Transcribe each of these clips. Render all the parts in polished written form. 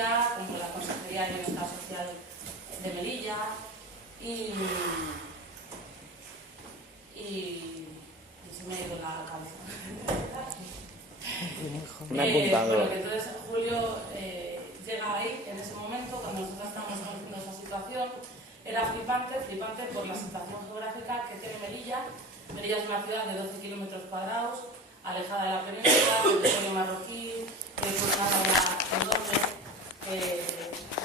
Melilla, como la Consejería de Bienestar Social de Melilla y se me ha ido la cabeza. Un apuntador. Bueno, entonces Julio llega ahí, en ese momento, cuando nosotros estamos conociendo esa situación, era flipante por la situación geográfica que tiene Melilla. Melilla es una ciudad de 12 kilómetros cuadrados, alejada de la península, territorio marroquí, formada en doble, que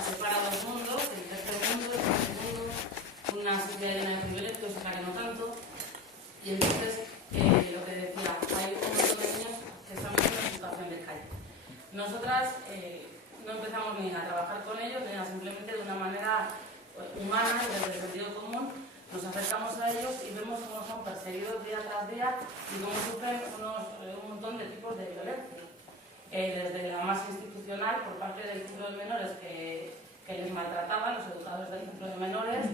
separa dos mundos, el tercer mundo, el tercer mundo, una sociedad llena de privilegios, otra que no tanto. Y entonces, lo que decía, hay un montón de niños que están viviendo en situación de calle. Nosotras no empezamos ni a trabajar con ellos, ni a simplemente de una manera humana y desde el sentido común, nos acercamos a ellos y vemos cómo son perseguidos día tras día y cómo sufren un montón de tipos de violencia. Desde la más institucional, por parte del Centro de Menores que les maltrataban, los educadores del Centro de Menores,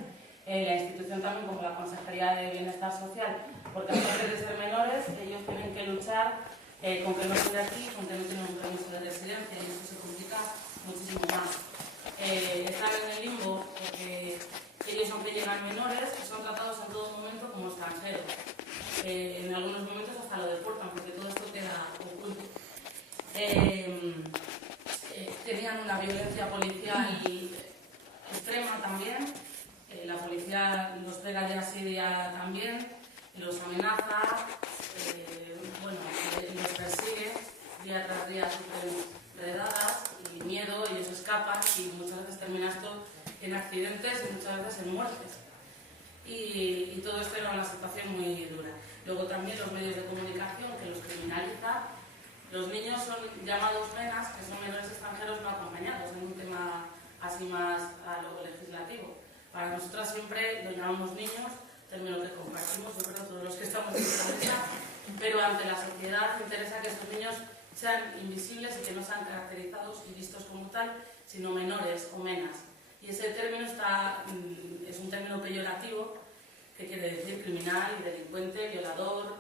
la institución también como la Consejería de Bienestar Social, porque aparte de ser menores, ellos tienen que luchar con que no son de aquí, con que no tienen un permiso de residencia, y eso se complica muchísimo más. Están en el limbo porque ellos, aunque llegan menores, son tratados en todo momento como extranjeros. En algunos momentos hasta lo deportan, porque todo esto queda oculto. Tenían una violencia policial extrema también. La policía los pega día sí día también, los amenaza, los persigue, día tras día sufren redadas y miedo, ellos escapan y muchas veces termina esto en accidentes y muchas veces en muertes. Y todo esto era una situación muy dura. Luego también los medios de comunicación que los criminaliza. Los niños son llamados menas, que son menores extranjeros no acompañados, en un tema así más a lo legislativo. Para nosotras siempre lo llamamos niños, término que compartimos, yo creo, todos los que estamos en esta mesa, pero ante la sociedad interesa que estos niños sean invisibles y que no sean caracterizados y vistos como tal, sino menores o menas. Y ese término es un término peyorativo que quiere decir criminal y delincuente, violador,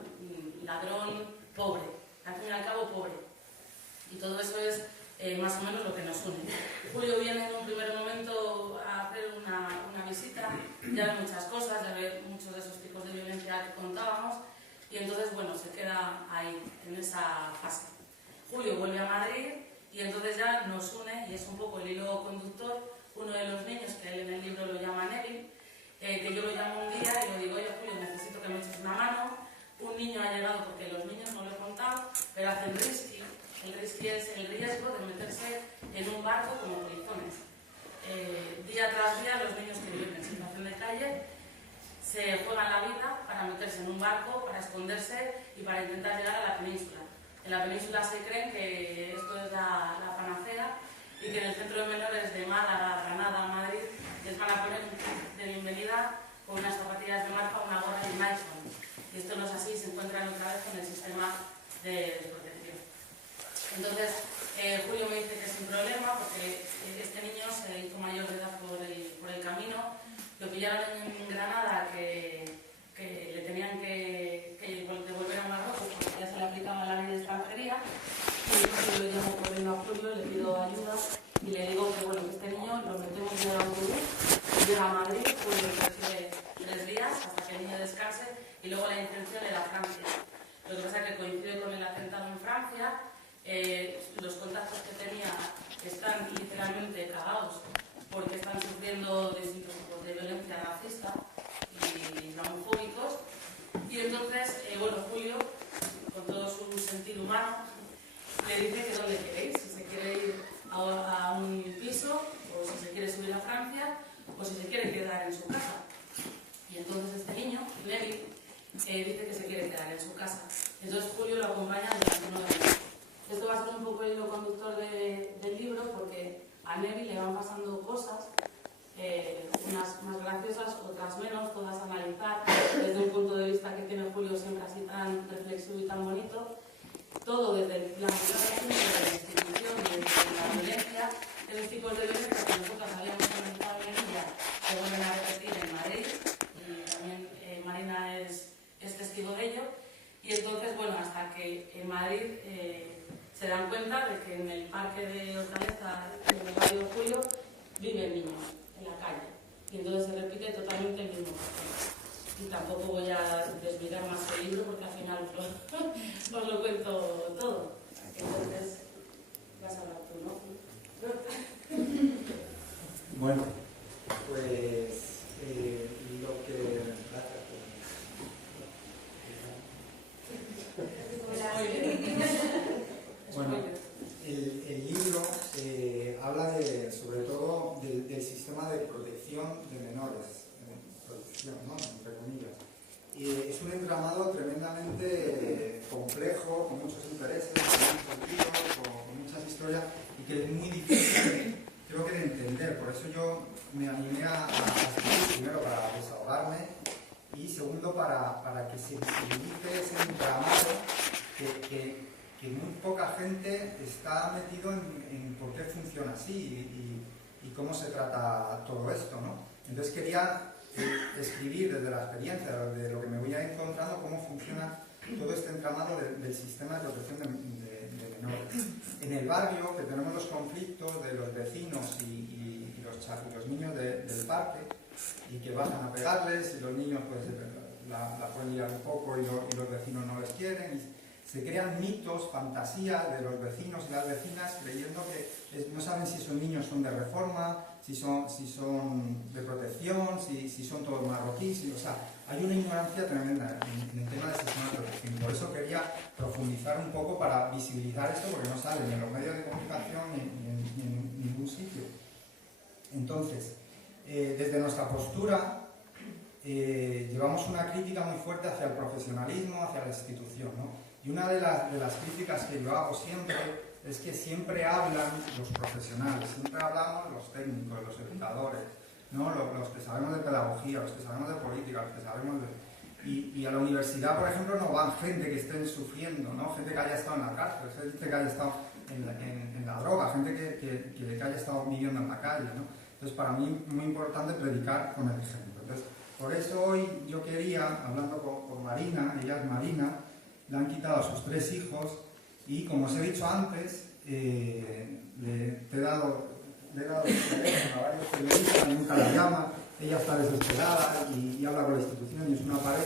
ladrón, pobre. Al fin y al cabo, pobre. Y todo eso es más o menos lo que nos une. Julio viene en un primer momento a hacer una visita, ya ve muchas cosas, ya ve muchos de esos tipos de violencia que contábamos, y entonces, bueno, se queda ahí, en esa fase. Julio vuelve a Madrid y entonces ya nos une, y es un poco el hilo conductor, uno de los niños, que él en el libro lo llama Neville, que yo lo llamo un día y le digo, oye Julio, necesito que me eches una mano. Un niño ha llegado, porque los niños no lo he contado, pero hacen risky. El risky es el riesgo de meterse en un barco como polizones. Día tras día los niños que viven en situación de calle se juegan la vida para meterse en un barco, para esconderse y para intentar llegar a la península. En la península se creen que esto es la panacea y que en el Centro de Menores de Málaga, Granada, Madrid, les van a poner de bienvenida con unas zapatillas de marca, una gorra y un iPhone. Y esto no es así, se encuentran otra vez en el sistema de protección. Entonces, Julio me dice que sin problema, porque este niño se hizo mayor de edad por el camino. Lo pillaron en Granada, que le tenían que devolver a Marruecos porque ya se le aplicaba la ley de extranjería. Y yo lo llamo corriendo a Julio, le pido ayuda y le digo que, bueno, que este niño lo metemos en el autobús, llega a Madrid, Julio recibe 3 días hasta que el niño descanse y luego la intención era Francia. Lo que pasa es que coincide con el atentado en Francia. Los contactos que tenía están literalmente cagados porque están sufriendo distintos tipos de violencia racista y islamofóbicos. Y entonces, Julio, con todo su sentido humano, le dice que dónde queréis, si se quiere ir a un piso, o si se quiere subir a Francia, o si se quiere quedar en su casa. Y entonces este niño, Neville, dice que se quiere quedar en su casa. Entonces Julio lo acompaña durante 9 meses. Esto va a ser un poco el hilo conductor del libro, porque a Neville le van pasando cosas, unas más graciosas, otras menos, todas a analizar desde un punto de vista que tiene Julio siempre así tan reflexivo y tan bonito. Todo desde la institución, desde la institución, desde la violencia, esos tipos de violencia que nosotros habíamos analizado en ella, se vuelven a repetir en Madrid, y también Marina es testigo de ello. Y entonces, bueno, hasta que en Madrid se dan cuenta de que en el parque de Hortaleza, en el barrio Julio, viven niños en la calle. Y entonces se repite totalmente el mismo patrón. Y tampoco voy a desviar más el libro porque al final os lo cuento todo. Entonces, vas a hablar tú, ¿no? Bueno, pues lo que... Bueno, el libro habla sobre todo del sistema de protección de menores, protección, ¿no? Entre comillas. Es un entramado tremendamente complejo, con muchos intereses, con muchos giros, con muchas historias, y que es muy difícil, creo que, de entender. Por eso yo me animé a escribir, primero para desahogarme, y segundo para que se visibilice ese entramado que muy poca gente está metido en por qué funciona así y cómo se trata todo esto, ¿no? Entonces quería escribir desde la experiencia, de lo que me voy a ir encontrando, cómo funciona todo este entramado del sistema de protección de menores. En el barrio, que tenemos los conflictos de los vecinos y los niños del parque, y que bajan a pegarles, y los niños pues la pueden liar un poco y los vecinos no les quieren, y se crean mitos, fantasías de los vecinos y las vecinas, creyendo que no saben si esos niños son de reforma, si son de protección, si son todos marroquíes. O sea, hay una ignorancia tremenda en el tema del sistema de protección. Por eso quería profundizar un poco para visibilizar esto, porque no sale ni en los medios de comunicación ni en ningún sitio. Entonces, desde nuestra postura, llevamos una crítica muy fuerte hacia el profesionalismo, hacia la institución, ¿no? Y una de las críticas que yo hago siempre es que siempre hablan los profesionales, siempre hablamos los técnicos, los educadores, ¿no? Los que sabemos de pedagogía, los que sabemos de política, los que sabemos de... Y a la universidad, por ejemplo, no van gente que estén sufriendo, ¿no? Gente que haya estado en la cárcel, gente que haya estado en la droga, gente que haya estado viviendo en la calle, ¿no? Entonces, para mí es muy importante predicar con el ejemplo. Entonces, por eso hoy yo quería, hablando con Marina, ella es Marina, le han quitado a sus 3 hijos y, como os he dicho antes, le he dado el teléfono a varios periodistas, nunca la llama, ella está desesperada y habla con la institución y es una pared.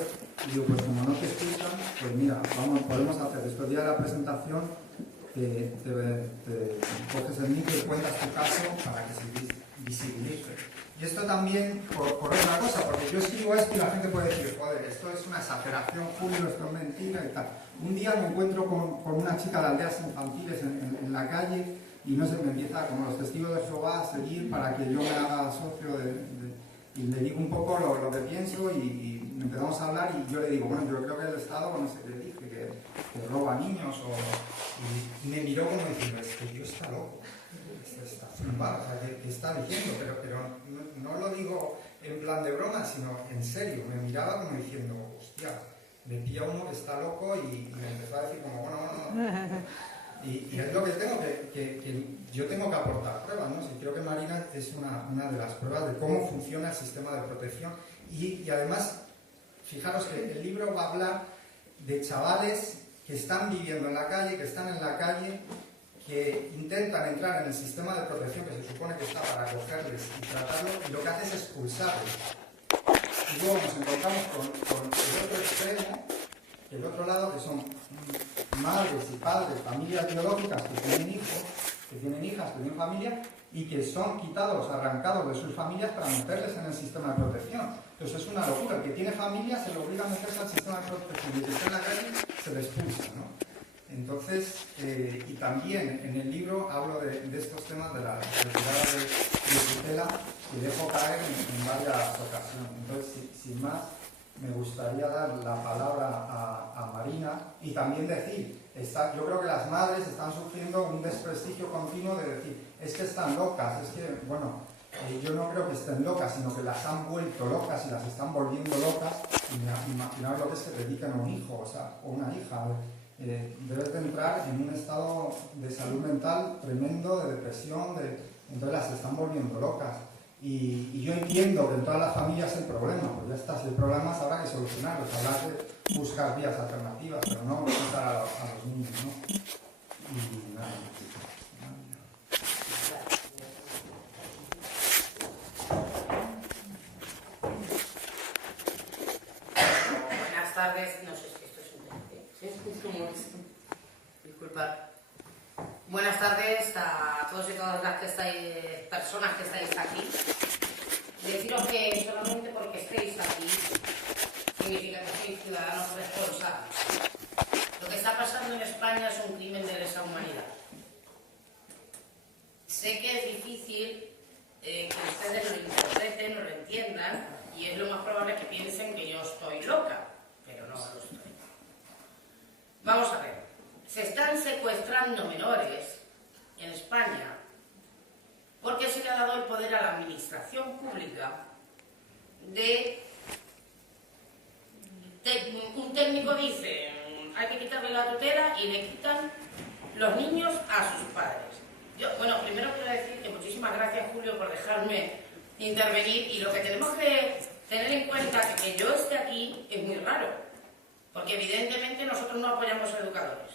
Y digo, pues como no te escuchan, pues mira, podemos hacer después ya de la presentación, te coges el micro y cuentas tu caso para que se visibilice. Y esto también por otra cosa, porque yo escribo esto y la gente puede decir, joder, esto es una exageración, Julio, esto es mentira y tal. Un día me encuentro con una chica de aldeas infantiles en la calle y no sé, me empieza, como los testigos de Jehová, a seguir para que yo me haga socio y le digo un poco lo que pienso y empezamos a hablar y yo le digo, bueno, yo creo que el Estado, no sé qué le dije, que roba niños y me miró como diciendo, es que yo está loco. Está zumbado, o sea, que está diciendo, pero no lo digo en plan de broma, sino en serio. Me miraba como diciendo, hostia, me pilla uno que está loco y me empezó a decir como, bueno. Y es lo que tengo, que yo tengo que aportar pruebas, ¿no? Sí, creo que Marina es una de las pruebas de cómo funciona el sistema de protección y además, fijaros que el libro va a hablar de chavales que están viviendo en la calle, que están en la calle, que intentan entrar en el sistema de protección que se supone que está para acogerles y tratarlo, y lo que hace es expulsarles. Y luego nos encontramos con el otro extremo, el otro lado, que son madres y padres, familias biológicas que tienen hijos, que tienen hijas, que tienen familia, y que son quitados, arrancados de sus familias para meterles en el sistema de protección. Entonces es una locura. El que tiene familia se le obliga a meterse al sistema de protección, y el que está en la calle se le expulsa, ¿no? Entonces, y también en el libro hablo de estos temas de la retirada de tutela que dejo caer en varias ocasiones. Entonces, sin más, me gustaría dar la palabra a Marina y también decir, yo creo que las madres están sufriendo un desprestigio continuo de decir, es que están locas, es que, bueno, yo no creo que estén locas, sino que las han vuelto locas y las están volviendo locas. Y imaginaos lo que es que dedican a un hijo, o sea, o una hija. Debes de entrar en un estado de salud mental tremendo, de depresión, entonces las están volviendo locas. Y yo entiendo que en todas las familias hay problemas, pues ya está, si hay problemas habrá que solucionarlos, habrá que buscar vías alternativas, pero no quitar a los niños, ¿no? Y nada. tardes, no sé si esto es un disculpad. Buenas tardes a todos y todas las que estáis, personas que estáis aquí. Deciros que solamente porque estéis aquí significa que sois ciudadanos responsables. Lo que está pasando en España es un crimen de lesa humanidad. Sé que es difícil que ustedes lo interpreten o lo entiendan, y es lo más probable que piensen que yo estoy loca, pero no lo estoy. Vamos a ver, se están secuestrando menores en España porque se le ha dado el poder a la administración pública de... Un técnico dice, hay que quitarle la tutela y le quitan los niños a sus padres. Bueno, primero quiero decir que muchísimas gracias, Julio, por dejarme intervenir, y lo que tenemos que tener en cuenta es que yo esté aquí es muy raro, porque evidentemente nosotros no apoyamos a educadores.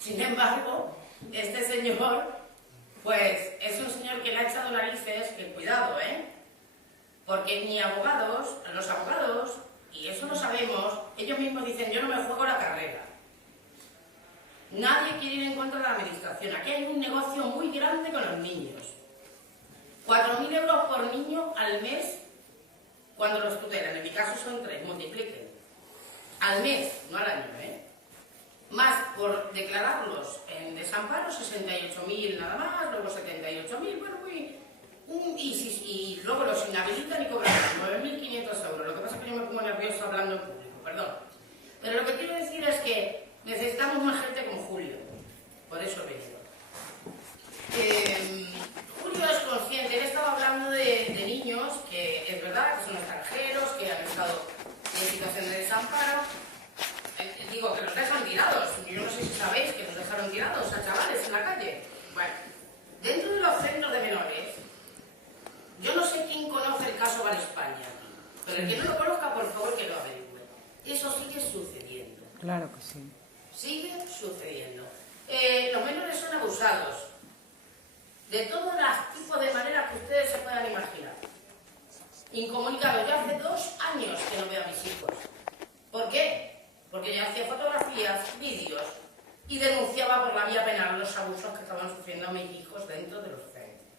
Sin embargo, este señor, pues es un señor que le ha echado narices, que cuidado, porque ni abogados, los abogados, y eso lo sabemos, ellos mismos dicen, yo no me juego la carrera. Nadie quiere ir en contra de la administración. Aquí hay un negocio muy grande con los niños. 4.000 euros por niño al mes cuando los tutelan. En mi caso son 3, multipliquen. Al mes, no al año, Más por declararlos en desamparo, 68.000 nada más, luego 78.000, bueno, y luego los inhabilitan y cobran 9.500 euros. Lo que pasa es que yo me pongo nervioso hablando en público, perdón. Pero lo que quiero decir es que necesitamos más gente como Julio, por eso he venido. Julio es consciente, él estaba hablando de niños que es verdad que son extranjeros, que han estado en situación de desamparo. Digo, que los dejan tirados. Yo no sé si sabéis que los dejaron tirados a chavales en la calle. Bueno, dentro de los centros de menores, yo no sé quién conoce el caso Val España, pero el que no lo conozca, por favor, que lo averigüe. Eso sigue sucediendo. Claro que sí. Sigue sucediendo. Los menores son abusados de todos los tipos de maneras que ustedes se puedan imaginar. Incomunicados. Yo hace 2 años que no veo a mis hijos. ¿Por qué? Porque yo hacía fotografías, vídeos y denunciaba por la vía penal los abusos que estaban sufriendo mis hijos dentro de los centros.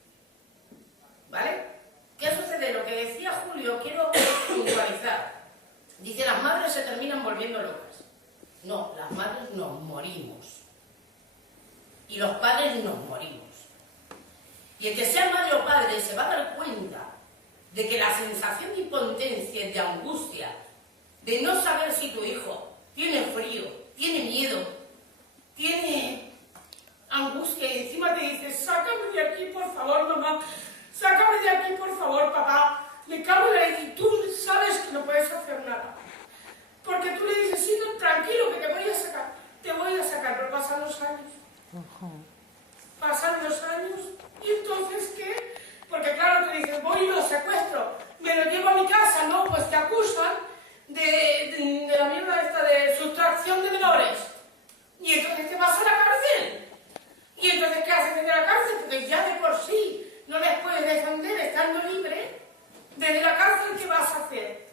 ¿Vale? ¿Qué sucede? Lo que decía Julio, quiero puntualizar. Dice, las madres se terminan volviendo locas. No, las madres nos morimos. Y los padres nos morimos. Y el que sea madre o padre se va a dar cuenta de que la sensación de impotencia, de angustia, de no saber si tu hijo tiene frío, tiene miedo, tiene angustia, y encima te dice, sácame de aquí, por favor, mamá, sácame de aquí, por favor, papá, me cago en la leche, y tú sabes que no puedes hacer nada. Porque tú le dices, sí, no, tranquilo, que te voy a sacar, pero pasan los años. Pasan los años, y entonces, ¿qué? Porque claro, te dicen, voy y lo secuestro, me lo llevo a mi casa, no, pues te acusan de la mierda esta de sustracción de menores. Y entonces te vas a la cárcel. Y entonces, ¿qué haces desde la cárcel? Porque ya de por sí no les puedes defender estando libre. Desde la cárcel, ¿qué vas a hacer?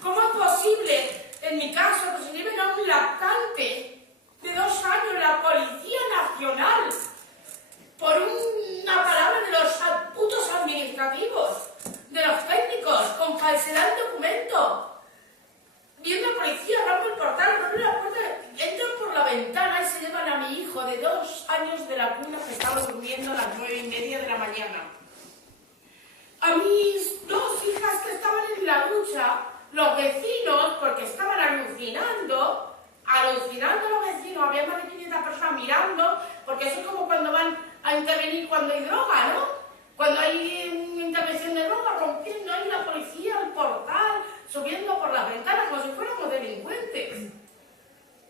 ¿Cómo es posible, en mi caso, que se lleven a un lactante de 2 años la Policía Nacional por una palabra de los putos administrativos, de los técnicos, con falsedad de documento? Viene la policía, van por el portal, abren la puerta, entran por la ventana y se llevan a mi hijo de 2 años de la cuna, que estaba durmiendo a las 9:30 de la mañana. A mis 2 hijas que estaban en la ducha, los vecinos, porque estaban alucinando los vecinos, había más de 500 personas mirando, porque eso es como cuando van a intervenir cuando hay droga, ¿no? Cuando hay una intervención de droga, rompiendo ahí la policía, el portal, subiendo por las ventanas como si fuéramos delincuentes.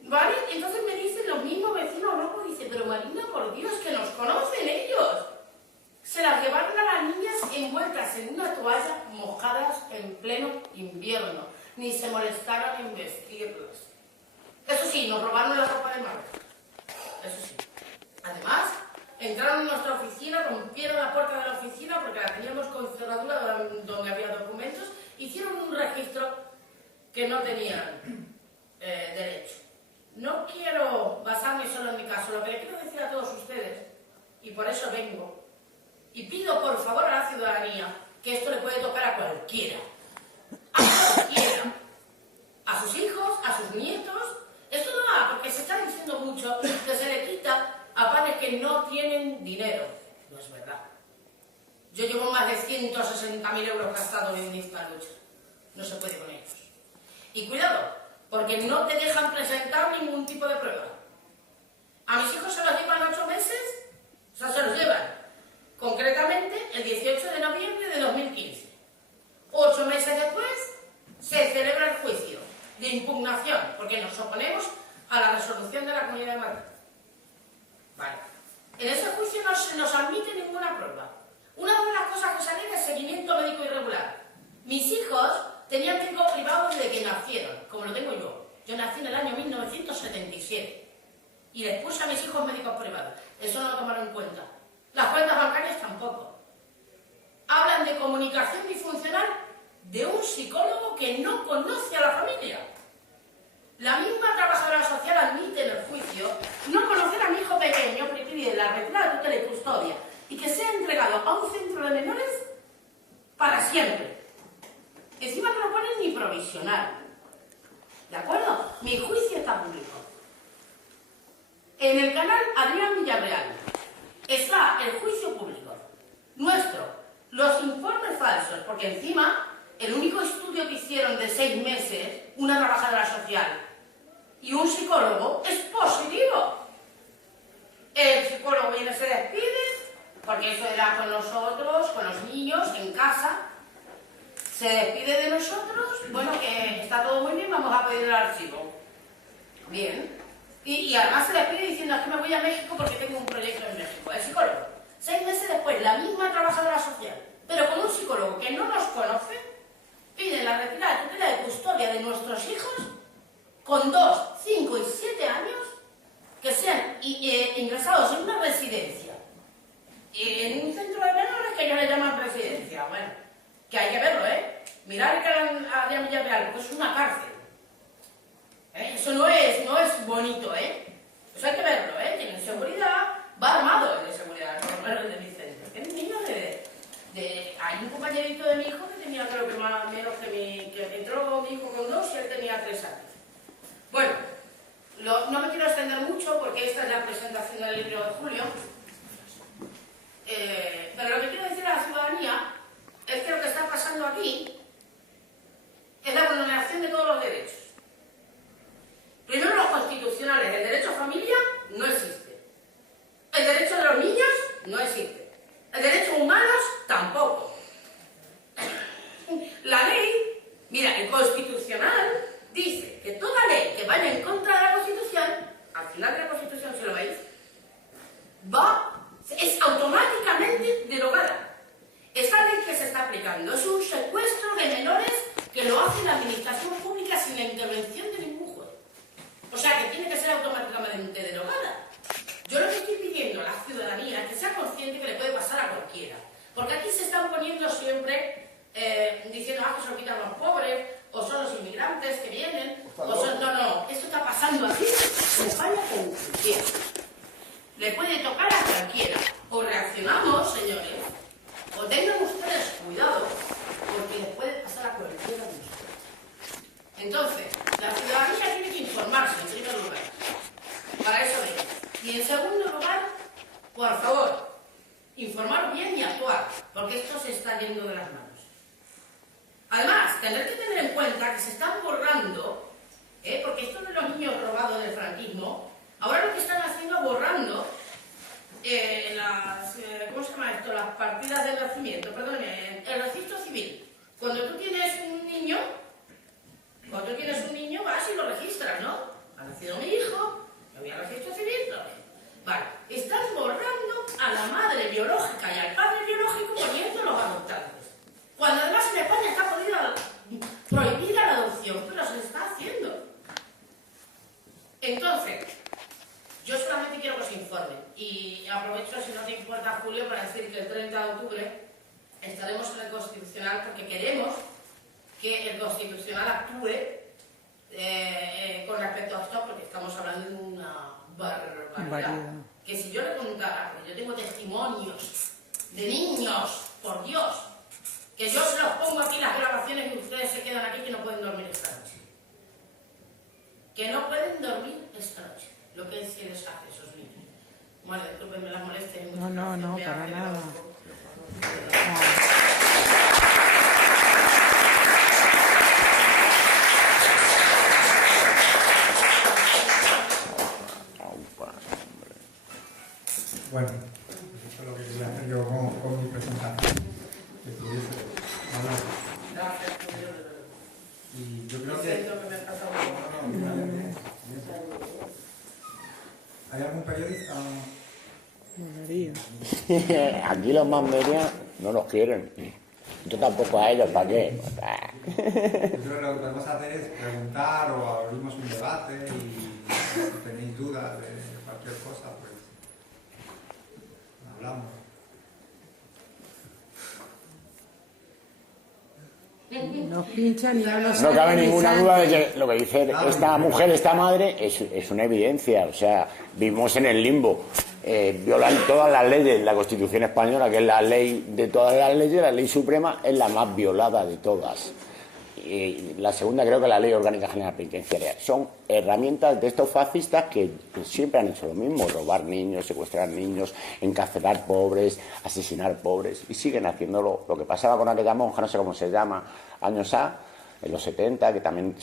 ¿Vale? Entonces me dicen los mismos vecinos locos, dicen, pero Marina, por Dios, que nos conocen ellos. Se las llevaron a las niñas envueltas en una toalla, mojadas en pleno invierno. Ni se molestaron en vestirlas. Eso sí, nos robaron la ropa de madre. Eso sí. Además, entraron en nuestra oficina, rompieron la puerta de la oficina porque la teníamos con cerradura donde había documentos, hicieron un registro que no tenían derecho. No quiero basarme solo en mi caso, lo que le quiero decir a todos ustedes, y por eso vengo, y pido por favor a la ciudadanía que esto le puede tocar a cualquiera, a sus hijos, a sus nietos. Esto no va, porque se está diciendo mucho que se le quita a padres que no tienen dinero. No es verdad. Yo llevo más de 160.000 euros gastados en esta lucha. No se puede con ellos. Y cuidado, porque no te dejan presentar ningún tipo de prueba. A mis hijos se los llevan 8 meses, o sea, se los llevan concretamente el 18 de noviembre de 2015. 8 meses después se celebra el juicio de impugnación, porque nos oponemos a la resolución de la Comunidad de Madrid. Vale. En ese juicio no se nos admite ninguna prueba. Una de las cosas que sale es seguimiento médico irregular. Mis hijos tenían médicos privados desde que nacieron, como lo tengo yo. Yo nací en el año 1977 y les puse a mis hijos médicos privados. Eso no lo tomaron en cuenta. Las cuentas bancarias tampoco. Hablan de comunicación disfuncional de un psicólogo que no conoce a la familia. La misma trabajadora social admite en el juicio no conocer a mi hijo pequeño porque pide la retirada de tutela y custodia y que sea entregado a un centro de menores para siempre. Encima no lo ponen ni provisional. ¿De acuerdo? Mi juicio está público. En el canal Adrián Villarreal está el juicio público. Nuestro. Los informes falsos, porque encima el único estudio que hicieron de 6 meses, una trabajadora social y un psicólogo, es positivo. El psicólogo viene, se despide, porque eso era con nosotros, con los niños, en casa. Se despide de nosotros, bueno, que está todo muy bien, vamos a pedir el archivo. Bien. Y además se despide diciendo, es que me voy a México porque tengo un proyecto en México. El psicólogo. 6 meses después, la misma trabajadora social, pero con un psicólogo que no nos conoce, pide la retirada de tutela de custodia de nuestros hijos con 2, 5 y 7 años que sean ingresados en una residencia, en un centro de menores que ellos le llaman residencia. Bueno, que hay que verlo, ¿eh? Mirar el canal Adrián Villarreal, porque es una cárcel. Eso no es bonito, ¿eh? Eso hay que verlo, ¿eh? Tienen seguridad, va armado de seguridad, por lo menos el de mi centro. Es un niño hay un compañerito de mi hijo que tenía, creo que más o menos que entró mi hijo con 2 y él tenía 3 años. Bueno, no me quiero extender mucho porque esta es la presentación del libro de Julio. Pero lo que quiero decir a la ciudadanía es que lo que está pasando aquí es la vulneración de todos los derechos. Primero los constitucionales, el derecho a familia no existe. El derecho de los niños no existe. El derecho humanos tampoco. La ley, mira, el constitucional dice que toda ley que vaya en contra de la Constitución, al final de la Constitución, si lo veis, es automáticamente derogada. Esta ley que se está aplicando es un secuestro de menores que lo hace la administración pública sin la intervención de ningún juez. O sea que tiene que ser automáticamente derogada. Yo lo que estoy pidiendo a la ciudadanía es que sea consciente que le puede pasar a cualquiera. Porque aquí se están poniendo siempre diciendo que se lo quitan los pobres, o son los inmigrantes que vienen, o son... No, esto está pasando aquí en España con cualquiera. Le puede tocar a cualquiera. O reaccionamos, señores, o tengan ustedes cuidado, porque les puede pasar a cualquiera de ustedes. Entonces, la ciudadanía tiene que informarse, en primer lugar. Para eso vengo. Y en segundo lugar, por favor, informar bien y actuar, porque esto se está yendo de las manos. Además, tener que tener en cuenta que se están borrando, porque esto de los niños robados del franquismo, ahora lo que están haciendo es borrando ¿cómo se llama esto? Las partidas del nacimiento, perdóname, el registro civil. Cuando tú tienes un niño, vas y lo registras, ¿no? Ha nacido mi hijo, yo voy al registro civil, vale. Estás borrando a la madre biológica y al padre biológico poniendo los adoptantes. Cuando además en España está prohibida la adopción, pero se está haciendo. Entonces, yo solamente quiero que os informen. Y aprovecho, si no te importa, Julio, para decir que el 30 de octubre estaremos en el Constitucional porque queremos que el Constitucional actúe con respecto a esto, porque estamos hablando de una barbaridad. Que si yo le contara, porque yo tengo testimonios de niños, por Dios, que yo se los pongo aquí las grabaciones y ustedes se quedan aquí que no pueden dormir esta noche. Que no pueden dormir esta noche. Lo que se les hace a esos niños. Bueno, discúlpenme las molestias. No, para nada. Bueno, eso es lo que quería hacer yo con mi presentación. Que pudiese hablar. Gracias, Dios, de verdad. Y yo creo Siento que me he pasado. bien. ¿Hay algún periodista? Aquí los más medias no los quieren. Yo tampoco a ellos, ¿para qué? Yo creo que lo que podemos hacer es preguntar o abrimos un debate y si tenéis dudas de cualquier cosa, pues hablamos. Nos pinchan y no nos No cabe ninguna avisan. duda de que lo que dice esta mujer, esta madre, es una evidencia. O sea, vivimos en el limbo. Violan todas las leyes. La Constitución española, que es la ley de todas las leyes, la ley suprema, es la más violada de todas. Y la segunda creo que la Ley Orgánica General Penitenciaria. Son herramientas de estos fascistas que siempre han hecho lo mismo: robar niños, secuestrar niños, encarcelar pobres, asesinar pobres, y siguen haciéndolo. Lo que pasaba con aquella monja, no sé cómo se llama, años en los 70, que también,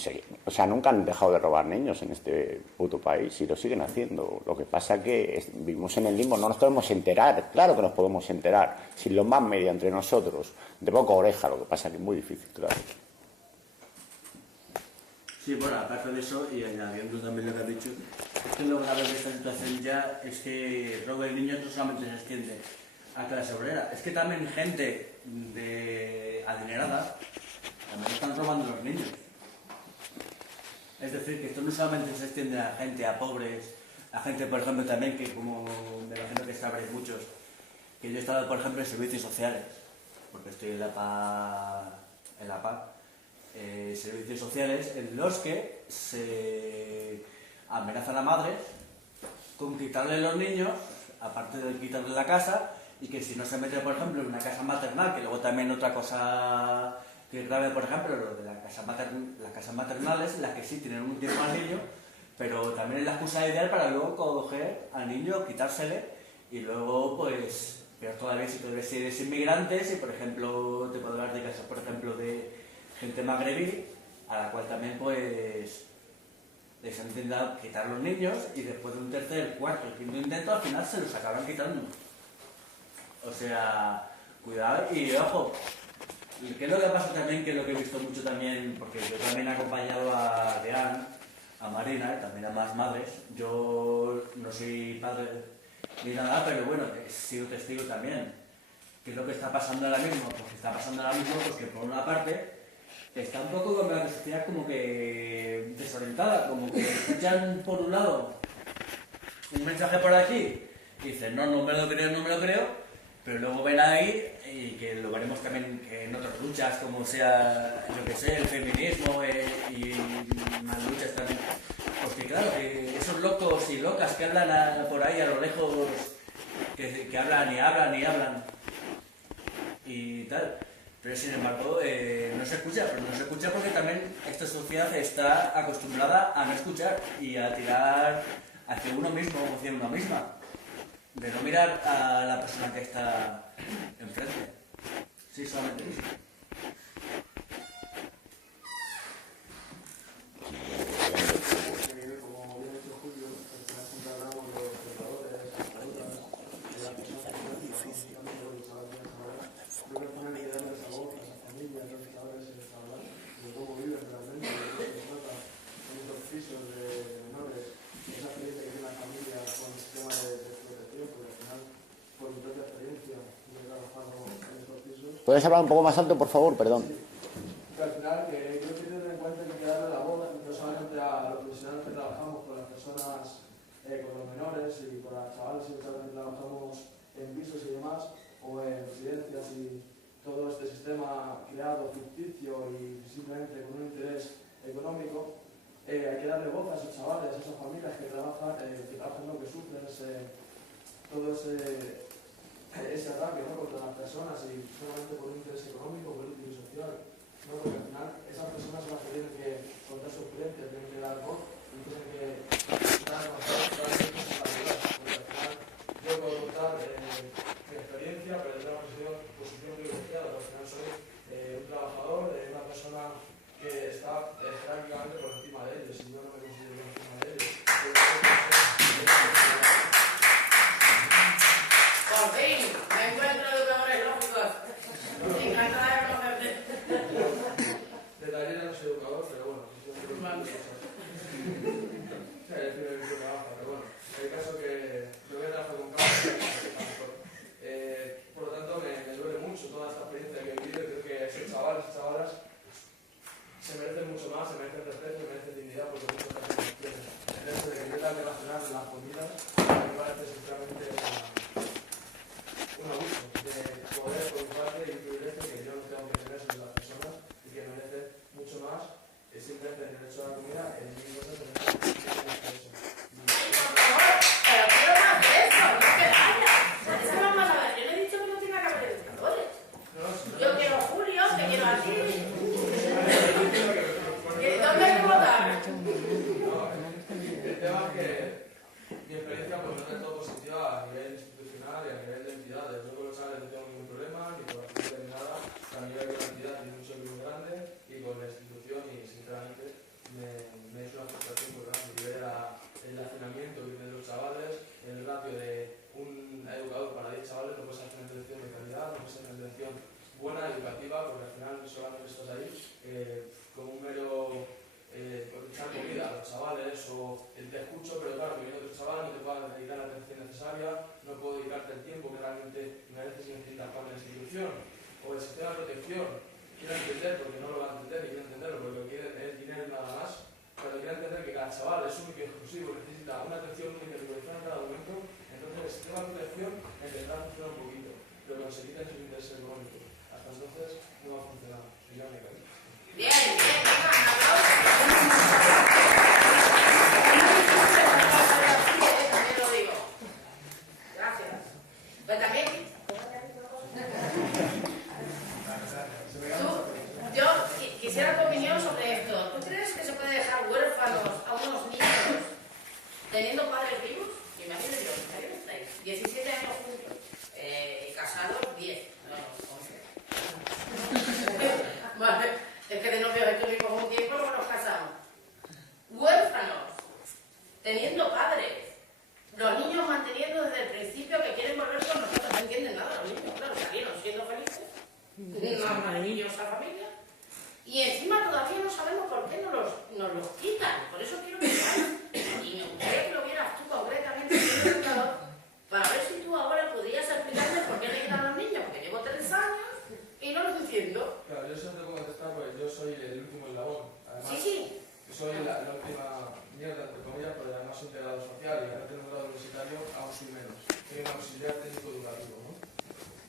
o sea, nunca han dejado de robar niños en este puto país y lo siguen haciendo. Lo que pasa es que vivimos en el limbo, no nos podemos enterar. Claro que nos podemos enterar, sin los más media entre nosotros, de poca oreja. Lo que pasa es que es muy difícil, claro. Sí, bueno, aparte de eso, y añadiendo también lo que has dicho, es que lo grave de esta situación ya es que robo de niños no solamente se extiende a clase obrera, es que también gente adinerada también están robando los niños. Es decir, que esto no solamente se extiende a gente, a pobres, a gente, por ejemplo, también que, como me imagino que sabréis muchos, que yo he estado, por ejemplo, en servicios sociales, porque estoy en la PA, servicios sociales en los que se amenazan a madres con quitarle los niños, aparte de quitarle la casa, y que si no se mete, por ejemplo, en una casa maternal, que luego también otra cosa que es grave, por ejemplo, lo de las casas maternales, las que sí tienen un tiempo al niño, pero también es la excusa ideal para luego coger al niño, quitársele, y luego, pues, peor todavía si eres inmigrante, si, por ejemplo, te puedo hablar de casos, por ejemplo, de gente magrebí, a la cual también pues les han intentado quitar los niños y después de un tercer, cuarto y quinto intento al final se los acaban quitando. O sea, cuidado y ojo. Y qué es lo que pasa también, que es lo que he visto mucho también, porque yo también he acompañado a Deán, a Marina y también a más madres. Yo no soy padre ni nada, pero bueno, he sido testigo también. ¿Qué es lo que está pasando ahora mismo? Pues está pasando ahora mismo porque por una parte está un poco como la sociedad como que desorientada, como que escuchan por un lado un mensaje por aquí y dicen no me lo creo, pero luego ven ahí, y que lo veremos también que en otras luchas, como sea, yo que sé, el feminismo y más luchas también, porque claro, que esos locos y locas que hablan por ahí a lo lejos, que hablan y tal. Pero sin embargo, no se escucha, pero no se escucha porque también esta sociedad está acostumbrada a no escuchar y a tirar hacia uno mismo o hacia una misma, de no mirar a la persona que está enfrente. Sí, solamente eso. ¿Puedes hablar un poco más alto, por favor? Perdón. Que al final, que yo quiero tener en cuenta que hay que darle la voz no solamente a los profesionales que trabajamos con las personas, con los menores y con las chavales que trabajamos en pisos y demás, o en residencias y todo este sistema creado ficticio y simplemente con un interés económico, hay que darle voz a esos chavales, a esas familias que trabajan lo que sufren todo ese ataque, ¿no?, contra las personas y solamente por un interés económico, político y social, ¿no? Porque al final esas personas son las que tienen que contar su experiencia, tienen que dar voz y tienen que dar a conocer todas las responsabilidades. Porque al final yo puedo contar mi experiencia, pero desde una posición privilegiada, porque al final soy un trabajador, una persona que está jerárquicamente por encima de ellos, y yo no me considero por encima de ellos. Por fin, me encuentro educadores lógicos. Encantada de conocerte. De taller no soy educador, pero bueno, yo soy el trabajo, pero bueno, el caso que me voy a trabajar con por lo tanto, me duele mucho toda esta experiencia que he vivido y creo que esos chavales y chavalas se merecen mucho más, se merecen respeto, se merecen dignidad, porque muchas veces tienen. El hecho de que intentan relacionar las comidas me parece sinceramente un abuso de poder por mi parte y un privilegio que yo no tengo que tener sobre las personas y que merecen mucho más. Simplemente el derecho a la comida en mi cosa se merece eso. Pero quiero más de eso, no te vayas. Esa mamá, a ver, yo le he dicho que no tiene que haber educadores. Yo quiero a Julio, te quiero a ti. ¿Dónde hay que votar? El tema es que mi experiencia pues, no es del todo positiva a nivel institucional y a nivel de entidades. Yo con los chavales no tengo ningún problema, ni por actividad ni nada. A nivel de la entidad tiene un choque muy grande y con la institución y sinceramente me es una frustración muy grande. Y ver el hacinamiento que tienen los chavales, el ratio de un educador para 10 chavales no puede ser una intervención de calidad, no puede ser una intervención buena, educativa, porque al final solamente estás ahí como un mero echar comida a los chavales o te escucho, pero claro, que viene otro chaval, no te puedo dedicar la atención necesaria, no puedo dedicarte el tiempo que realmente mereces y necesitas para la institución o el sistema de protección. Quiero entender, porque no lo va a entender y quiero entenderlo, porque lo que quieren es dinero y nada más, pero quiero entender que cada chaval es único y exclusivo, necesita una atención única y personalizada en cada momento, entonces el sistema de protección empezará a funcionar un poquito, pero cuando se quiten sus intereses económicos. Hasta entonces no va a funcionar. Y ya me callo. Bien, venga, también lo digo. Gracias. Pues también. Yo quisiera tu opinión sobre esto. ¿Tú crees que se puede dejar huérfanos a unos niños teniendo padres vivos? Imagínate yo, 17 años juntos, casados 10, no, 11. Vale, es que de novios estuvimos un tiempo, luego nos casamos. Huérfanos, teniendo padres, los niños manteniendo desde el principio que quieren volver con nosotros, no entienden nada los niños, claro, salieron siendo felices, una maravillosa familia, y encima todavía no sabemos por qué nos los quitan, por eso quiero que veáis, y me gustaría que lo vieras tú concretamente, para ver si tú ahora podrías explicarme por qué le quitan a los niños, porque llevo 3 años y no lo entiendo. Claro, yo eso no te puedo contestar porque yo soy el último eslabón. Además, Sí. soy la última mierda, entre comillas, pero además soy integrado social y ahora tengo un grado universitario aún soy menos. Soy un auxiliar técnico educativo, ¿no?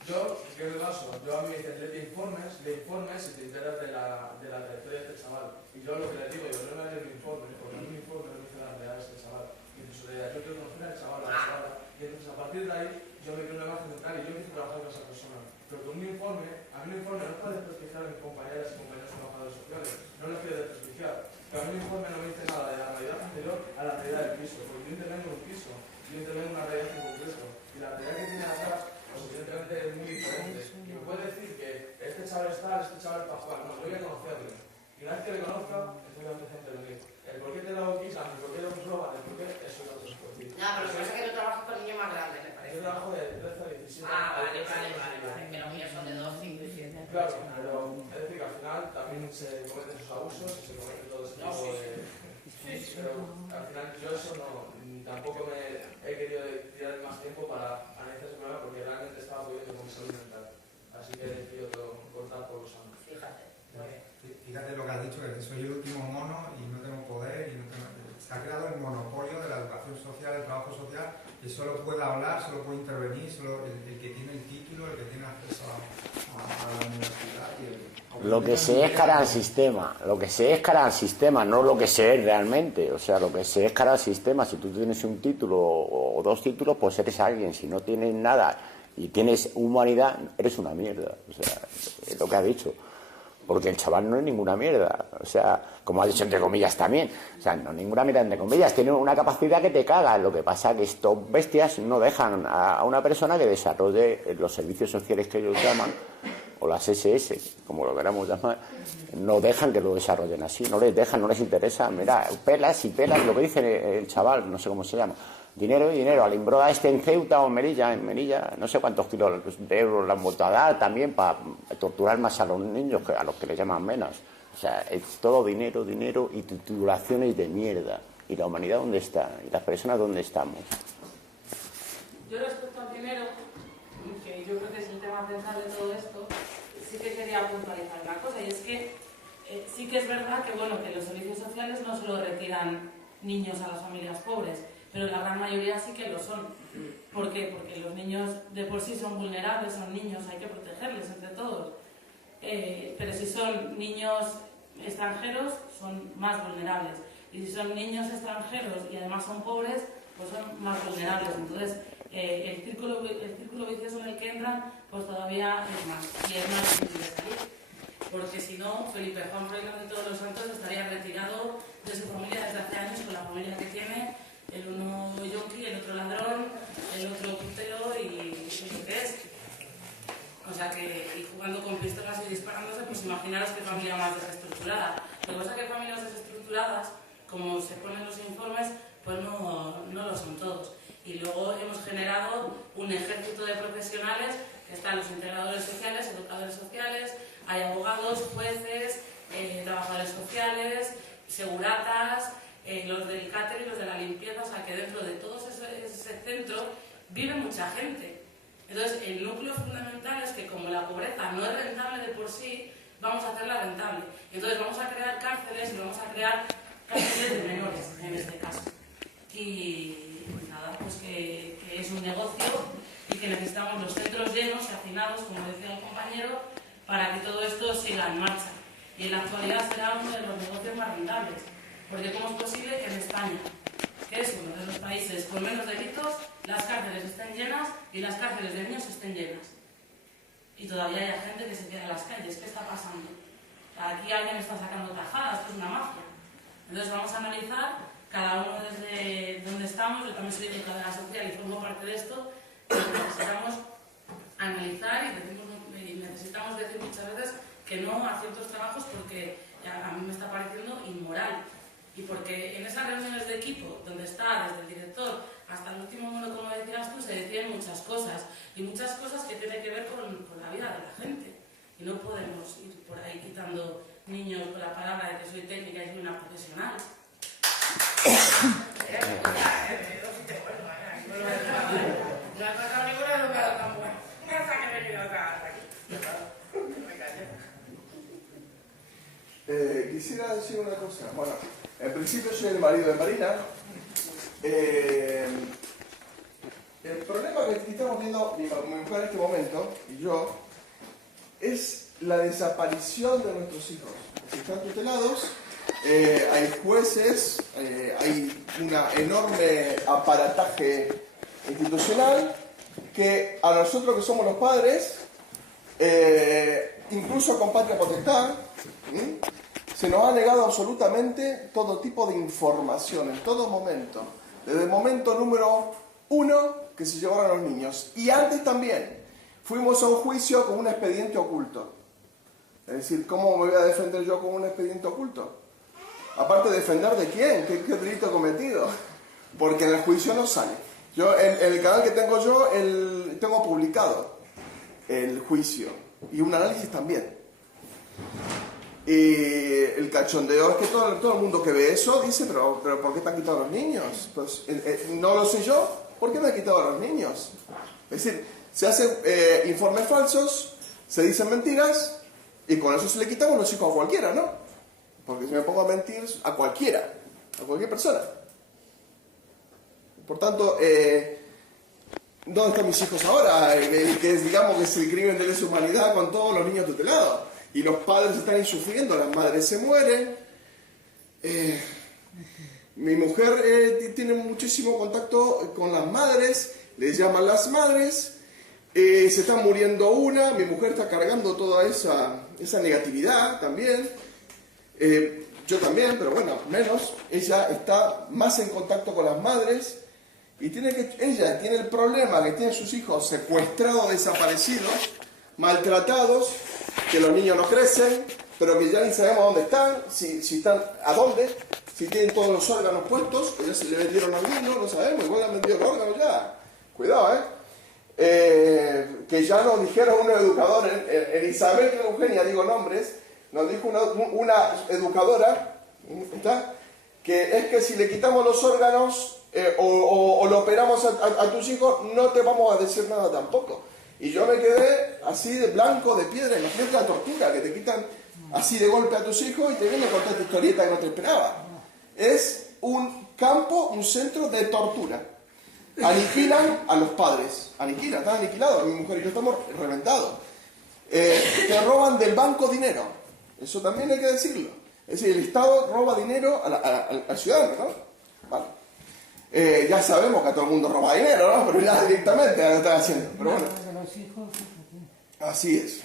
Yo, ¿qué es el caso? Yo a mí me dicen, léete informes si te enteras de la trayectoria de este chaval. Y yo lo que les digo, no me leer un informe, porque a mí un informe no me dice la realidad de este chaval. Y incluso yo quiero conocer al chaval, a la chavala. Y entonces a partir de ahí, yo me creo una imagen mental y yo empiezo a trabajar con esa persona. Pero con un informe, a mí un informe no es para desprestigiar a mis compañeras y compañeros trabajadores sociales. No lo quiero desprestigiar. Pero a mí un informe no me dice nada de la realidad anterior a la realidad del piso. Porque yo intervengo en un piso, yo intervengo en una realidad en concreto. Y la realidad que tiene atrás, pues evidentemente es muy diferente. Y me puede decir que este chaval es tal, este chaval es pascual. No, yo voy a conocerle. Y una vez que le conozca, entonces voy a empezar a intervenir. El por qué te lo quitan, el por qué lo comproban, el por qué, eso no te lo puedo decir. No, pero lo que pasa es que tú trabajas con niños más grandes, me parece. Yo trabajo de 13 a 17. Vale, que los míos son de 12 y 17. Claro, pero es decir que al final también se cometen esos abusos y se cometen todo ese tipo de... Pero al final yo eso no, tampoco me he querido tirar más tiempo para analizar ese problema porque realmente estaba pudiendo con mi salud mental. Así que he decidido cortar por los años. Fíjate, muy bien. Fíjate lo que has dicho, que soy el último mono y no tengo poder y no tengo... Se ha creado el monopolio de la educación social, el trabajo social, que solo puede hablar, solo puede intervenir, solo el que tiene el título, el que tiene acceso a la universidad y el Lo que se es cara al sistema, lo que se es cara al sistema, no lo que se es realmente. O sea, lo que se es cara al sistema. Si tú tienes un título o dos títulos, pues eres alguien. Si no tienes nada y tienes humanidad, eres una mierda. O sea, es lo que ha dicho. Porque el chaval no es ninguna mierda. O sea, como ha dicho entre comillas también. O sea, no ninguna mierda entre comillas. Tiene una capacidad que te caga. Lo que pasa es que estos bestias no dejan a una persona que desarrolle los servicios sociales que ellos llaman, o las SS, como lo queramos llamar, no dejan que lo desarrollen así. No les dejan, no les interesa. Mira, pelas y pelas, lo que dice el chaval, no sé cómo se llama. Dinero y dinero. Al Imbroda en Ceuta o en Melilla, no sé cuántos kilos de euros le han vuelto a dar también para torturar más a los niños que a los que les llaman menos. O sea, es todo dinero, dinero y titulaciones de mierda. ¿Y la humanidad dónde está? ¿Y las personas dónde estamos? Yo respecto al dinero, que yo creo que es el tema central de todo esto, sí que quería puntualizar una cosa, y es que sí que es verdad que, bueno, que los servicios sociales no solo retiran niños a las familias pobres, pero la gran mayoría sí que lo son. ¿Por qué? Porque los niños de por sí son vulnerables, son niños, hay que protegerles entre todos. Pero si son niños extranjeros, son más vulnerables. Y si son niños extranjeros y además son pobres, pues son más vulnerables. Entonces, el círculo vicioso en el que entran, pues todavía es más. Y es más difícil de salir. Porque si no, Felipe Juan Froilán de Todos los Santos estaría retirado de su familia desde hace años, con la familia que tiene, el uno yonki, el otro ladrón, el otro putero y lo que es. O sea que, y jugando con pistolas y disparándose, pues imaginaros qué familia más desestructurada. Lo que pasa es que familias desestructuradas, como se ponen los informes, pues no lo son todos. Y luego hemos generado un ejército de profesionales, que están los integradores sociales, educadores sociales, hay abogados, jueces, trabajadores sociales, seguratas, los del catering, los de la limpieza, o sea que dentro de todo ese centro vive mucha gente. Entonces, el núcleo fundamental es que como la pobreza no es rentable de por sí, vamos a hacerla rentable. Entonces, vamos a crear cárceles y vamos a crear cárceles de menores, en este caso. Y nada, pues que es un negocio y que necesitamos los centros llenos y hacinados, como decía el compañero, para que todo esto siga en marcha. Y en la actualidad será uno de los negocios más rentables. Porque ¿cómo es posible que en España, que es uno de los países con menos delitos, las cárceles estén llenas y las cárceles de niños estén llenas? Y todavía hay gente que se queda en las calles. ¿Qué está pasando? Aquí alguien está sacando tajadas, esto es una mafia. Entonces vamos a analizar, cada uno desde donde estamos, yo también soy educadora social y formo parte de esto, pero necesitamos analizar y necesitamos decir muchas veces que no a ciertos trabajos porque a mí me está pareciendo inmoral. Y porque en esas reuniones de equipo, donde está desde el director hasta el último mono, como decías tú, se decían muchas cosas. Y muchas cosas que tienen que ver con la vida de la gente. Y no podemos ir por ahí quitando niños con la palabra de que soy técnica y soy una profesional. Quisiera decir una cosa. Bueno, en principio soy el marido de Marina. El problema que estamos viendo mi mujer en este momento y yo es la desaparición de nuestros hijos. Están tutelados, hay jueces, hay un enorme aparataje institucional que a nosotros que somos los padres, incluso con patria potestad, se nos ha negado absolutamente todo tipo de información en todo momento. Desde el momento número 1 que se llevaron a los niños. Y antes también fuimos a un juicio con un expediente oculto. Es decir, ¿cómo me voy a defender yo con un expediente oculto? Aparte de defender de quién, qué delito he cometido. Porque en el juicio no sale. Yo, en el canal que tengo yo, tengo publicado el juicio. Y un análisis también. Y el cachondeo es que todo el mundo que ve eso dice, pero ¿por qué te han quitado a los niños? Pues no lo sé yo, ¿por qué me han quitado a los niños? Es decir, se hacen informes falsos, se dicen mentiras, y con eso se le quitamos los hijos a cualquiera, ¿no? Porque si me pongo a mentir a cualquiera, a cualquier persona. Por tanto, ¿dónde están mis hijos ahora? Que digamos que es el crimen de lesa humanidad con todos los niños tutelados. y los padres están ahí sufriendo, las madres se mueren. Mi mujer tiene muchísimo contacto con las madres, les llaman las madres, se está muriendo una, mi mujer está cargando toda esa negatividad también, yo también, pero bueno, menos, ella está más en contacto con las madres y ella tiene el problema que tiene sus hijos secuestrados, desaparecidos, maltratados, que los niños no crecen, pero que ya ni sabemos dónde están, si están a dónde, si tienen todos los órganos puestos, que ya se le vendieron al niño, no sabemos, igual le han vendido los órganos ya. Cuidado, que ya nos dijeron unos educadores, en Isabel de Eugenia, digo nombres, nos dijo una educadora, ¿está? Que es que si le quitamos los órganos o lo operamos a tus hijos, no te vamos a decir nada tampoco. Y yo me quedé así de blanco, de piedra, imagínate la tortura, que te quitan así de golpe a tus hijos y te vienen a contar esta historieta que no te esperaba. Es un campo, un centro de tortura. Aniquilan a los padres, están aniquilados, mi mujer y yo estamos reventados. Te roban del banco dinero, eso también hay que decirlo. Es decir, el Estado roba dinero al ciudadano, ¿no? Vale. Ya sabemos que a todo el mundo roba dinero, ¿no? Pero ya directamente lo están haciendo. Pero bueno, así es.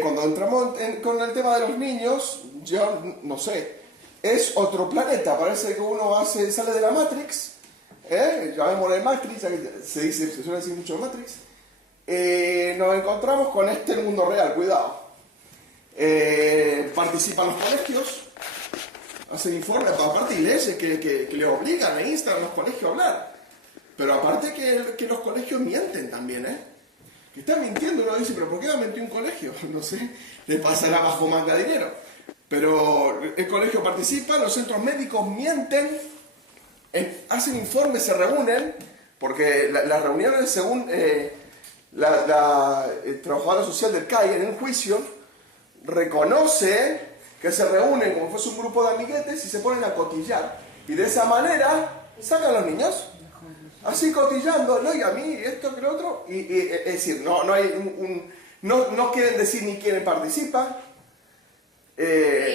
Cuando entramos con el tema de los niños, yo no sé. Es otro planeta, parece que uno sale de la Matrix, llamémosle Matrix, se suele decir mucho Matrix, nos encontramos con el mundo real, cuidado. Participan los colegios, hacen informes, aparte iglesias que le obligan, le instan a los colegios a hablar, pero aparte que los colegios mienten también, que están mintiendo, uno dice, pero ¿por qué va a mentir un colegio? No sé, le pasará bajo manga dinero. Pero el colegio participa, los centros médicos mienten, hacen informes, se reúnen, porque las reuniones, según la trabajadora social del CAI en un juicio, reconoce que se reúnen como fuese un grupo de amiguetes y se ponen a cotillar. Y de esa manera sacan a los niños, así cotillando, no, y a mí, esto, que lo otro. Es decir, no quieren decir ni quiénes participan. Y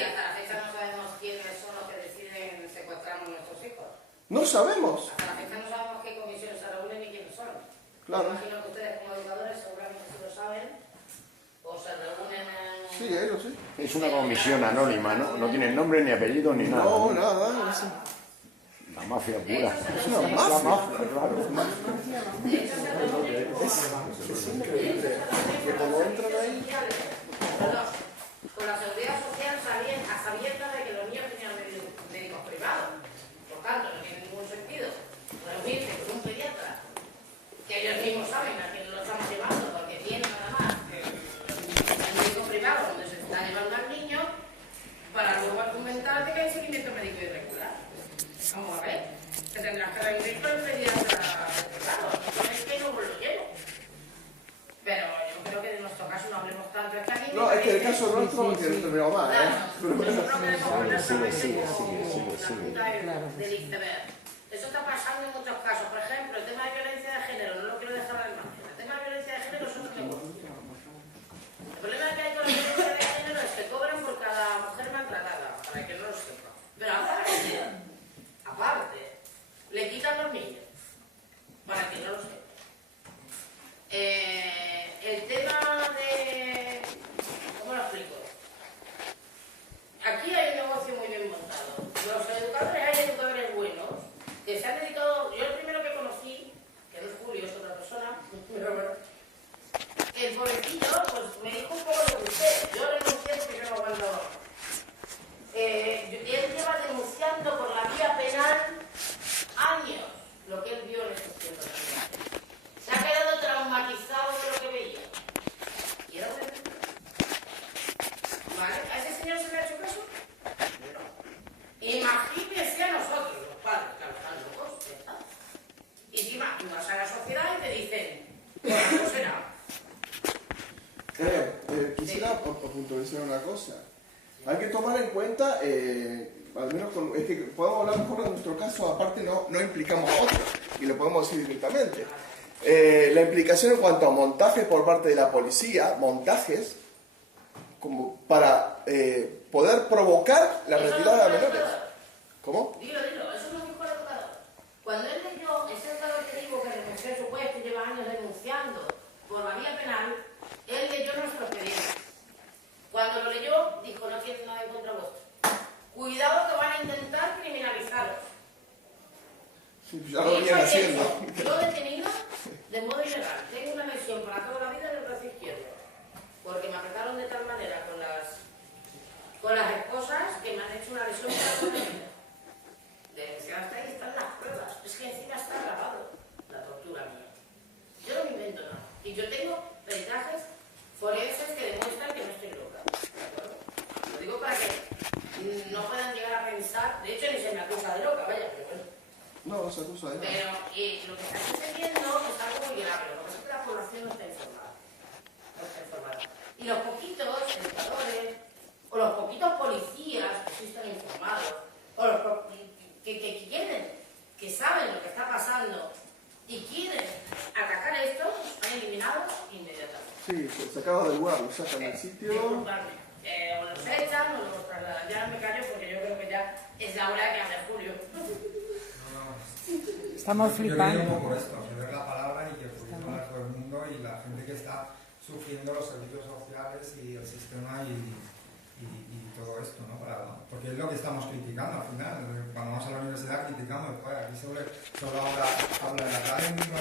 hasta la fecha no sabemos quiénes son los que deciden secuestrar a nuestros hijos. No sabemos. Hasta la fecha no sabemos qué comisiones se reúnen ni quiénes son. Claro. Imagino que ustedes como educadores seguramente sí lo saben, o se reúnen en... Sí, ellos sí. Es una comisión anónima, ¿no? No tienen nombre ni apellido ni nada. No, nada, no sé. La mafia pura. Es una mafia. Claro. Es increíble. Que cuando entran ahí... Con la seguridad social a sabiendas de que los niños tenían médicos privados. Por tanto, no tiene ningún sentido reunirse con un pediatra, que ellos mismos saben a quién lo estamos llevando, porque tienen nada más el médico privado donde se está llevando al niño, para luego argumentar de que hay seguimiento médico irregular. Vamos a ver, que tendrás que reunir con el pediatra privado, no es que no lo llevo. Pero yo creo que en nuestro caso no hablemos tanto de esta. No, es que el caso nuestro que no terminó mal, Eso está pasando en muchos casos. Por ejemplo, el tema de violencia de género, no lo quiero dejar al margen. El tema de violencia de género es un negocio. El problema que hay con la violencia de género es que cobran por cada mujer maltratada, para que no lo sepa. Pero aparte, le quitan los niños, para que no lo sepa. El tema de... ¿Cómo lo explico? Aquí hay un negocio muy bien montado. Los educadores, hay educadores buenos que se han dedicado... Yo el primero que conocí, que no es Julio, es otra persona, pero bueno, el pobrecillo pues me dijo un poco lo que usted. Yo renuncié porque yo no aguanto. Él lleva denunciando por la vía penal años lo que él vio en estos tiempos. Se ha quedado traumatizado de lo que veía. Y era un... ¿Vale? ¿A ese señor se le ha hecho caso? No. Imagínese a nosotros, los padres, que están locos, ¿verdad? Y encima, tú vas a la sociedad y te dicen, bueno, no será. Quisiera puntualizar una cosa. Hay que tomar en cuenta, al menos es que podemos hablar mejor de nuestro caso, aparte no implicamos a otros, y lo podemos decir directamente. La implicación en cuanto a montajes por parte de la policía, montajes, como para poder provocar la Eso retirada de no dijo el menores. educador. ¿Cómo? Dilo, eso no dijo el educador. Cuando él leyó, ese educador que digo que renunció a su puesto y lleva años denunciando por la vía penal, él leyó nuestro expediente. Cuando lo leyó, dijo, no tiene nada en contra vuestro. Cuidado que van a intentar criminalizaros. Sí, ya lo vienen haciendo. Yo detenido de modo ilegal. Tengo una lesión para toda la vida del brazo izquierdo. Porque me apretaron de tal manera con las esposas que me han hecho una lesión para toda la vida. Hasta ahí están las pruebas. Es que encima está grabado la tortura mía. Yo no me invento nada. Y yo tengo peritajes forenses que demuestran que no estoy loca. ¿De acuerdo? Lo digo para que no puedan llegar a pensar. De hecho, ni se me acusa de loca, vaya, pero bueno. No, no se acusa de nada. Pero lo que está sucediendo es algo muy grave. Lo que pasa es que la población no está informada. No está informada. Y los poquitos educadores, o los poquitos policías que sí están informados, o los que quieren, que saben lo que está pasando y quieren atacar esto, han eliminado inmediatamente. Sí, sacado del lugar, lo sacan del sitio. Disculpadme. O los echan o los trasladan. Ya me callo porque yo creo que ya es la hora que hable Julio. Estamos Yo flipando. quería un poco esto, ceder la palabra y que pudiera hablar todo el mundo y la gente que está sufriendo los servicios sociales y el sistema y todo esto, ¿no? Porque es lo que estamos criticando al final. Cuando vamos a la universidad criticamos, joder, aquí solo habla el académico,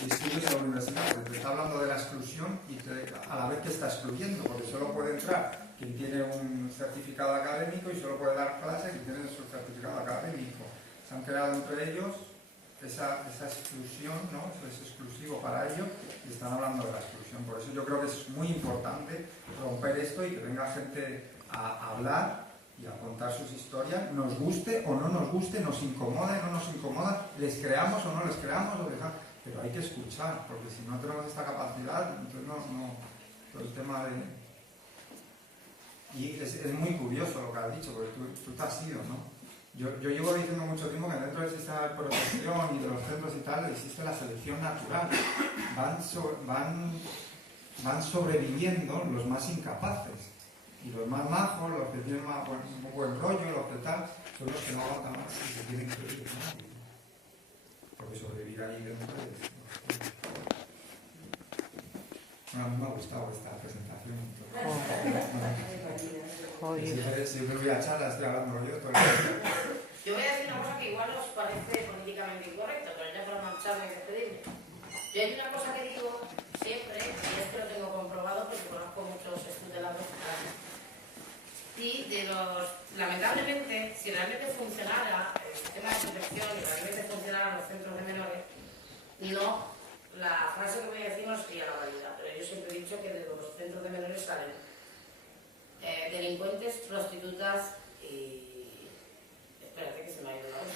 el estudios de la universidad, se está hablando de la exclusión y a la vez que está excluyendo, porque solo puede entrar quien tiene un certificado académico y solo puede dar clase quien tiene su certificado académico. Se han creado entre ellos esa exclusión, ¿no? Eso es exclusivo para ellos y están hablando de la exclusión. Por eso yo creo que es muy importante romper esto y que venga gente a hablar y a contar sus historias, nos guste o no nos guste, nos incomoda o no nos incomoda, les creamos o no les creamos, pero hay que escuchar, porque si no tenemos esta capacidad, entonces no todo el tema de... Y es muy curioso lo que has dicho, porque tú te has ido, ¿no? Yo llevo diciendo mucho tiempo que dentro del sistema de protección y de los centros y tal existe la selección natural. Van sobreviviendo los más incapaces. Y los más majos, los que tienen más buen rollo, los que tal, son los que no aguantan más y se tienen que ir, ¿no? Porque sobrevivir ahí dentro es... Bueno, a mí me ha gustado esta presentación. Siempre voy a echar, estoy hablando yo todo el día. Yo voy a decir una cosa que igual os parece políticamente incorrecta, pero ya para marcharme y despedirme. Yo hay una cosa que digo siempre, y es que lo tengo comprobado porque conozco muchos estudiantes y lamentablemente, si realmente funcionara el sistema de protección y realmente funcionaran los centros de menores, la frase que voy a decir no sería la realidad, pero yo siempre he dicho que de los centros de menores salen delincuentes, prostitutas y... espérate que se me ha ido la voz.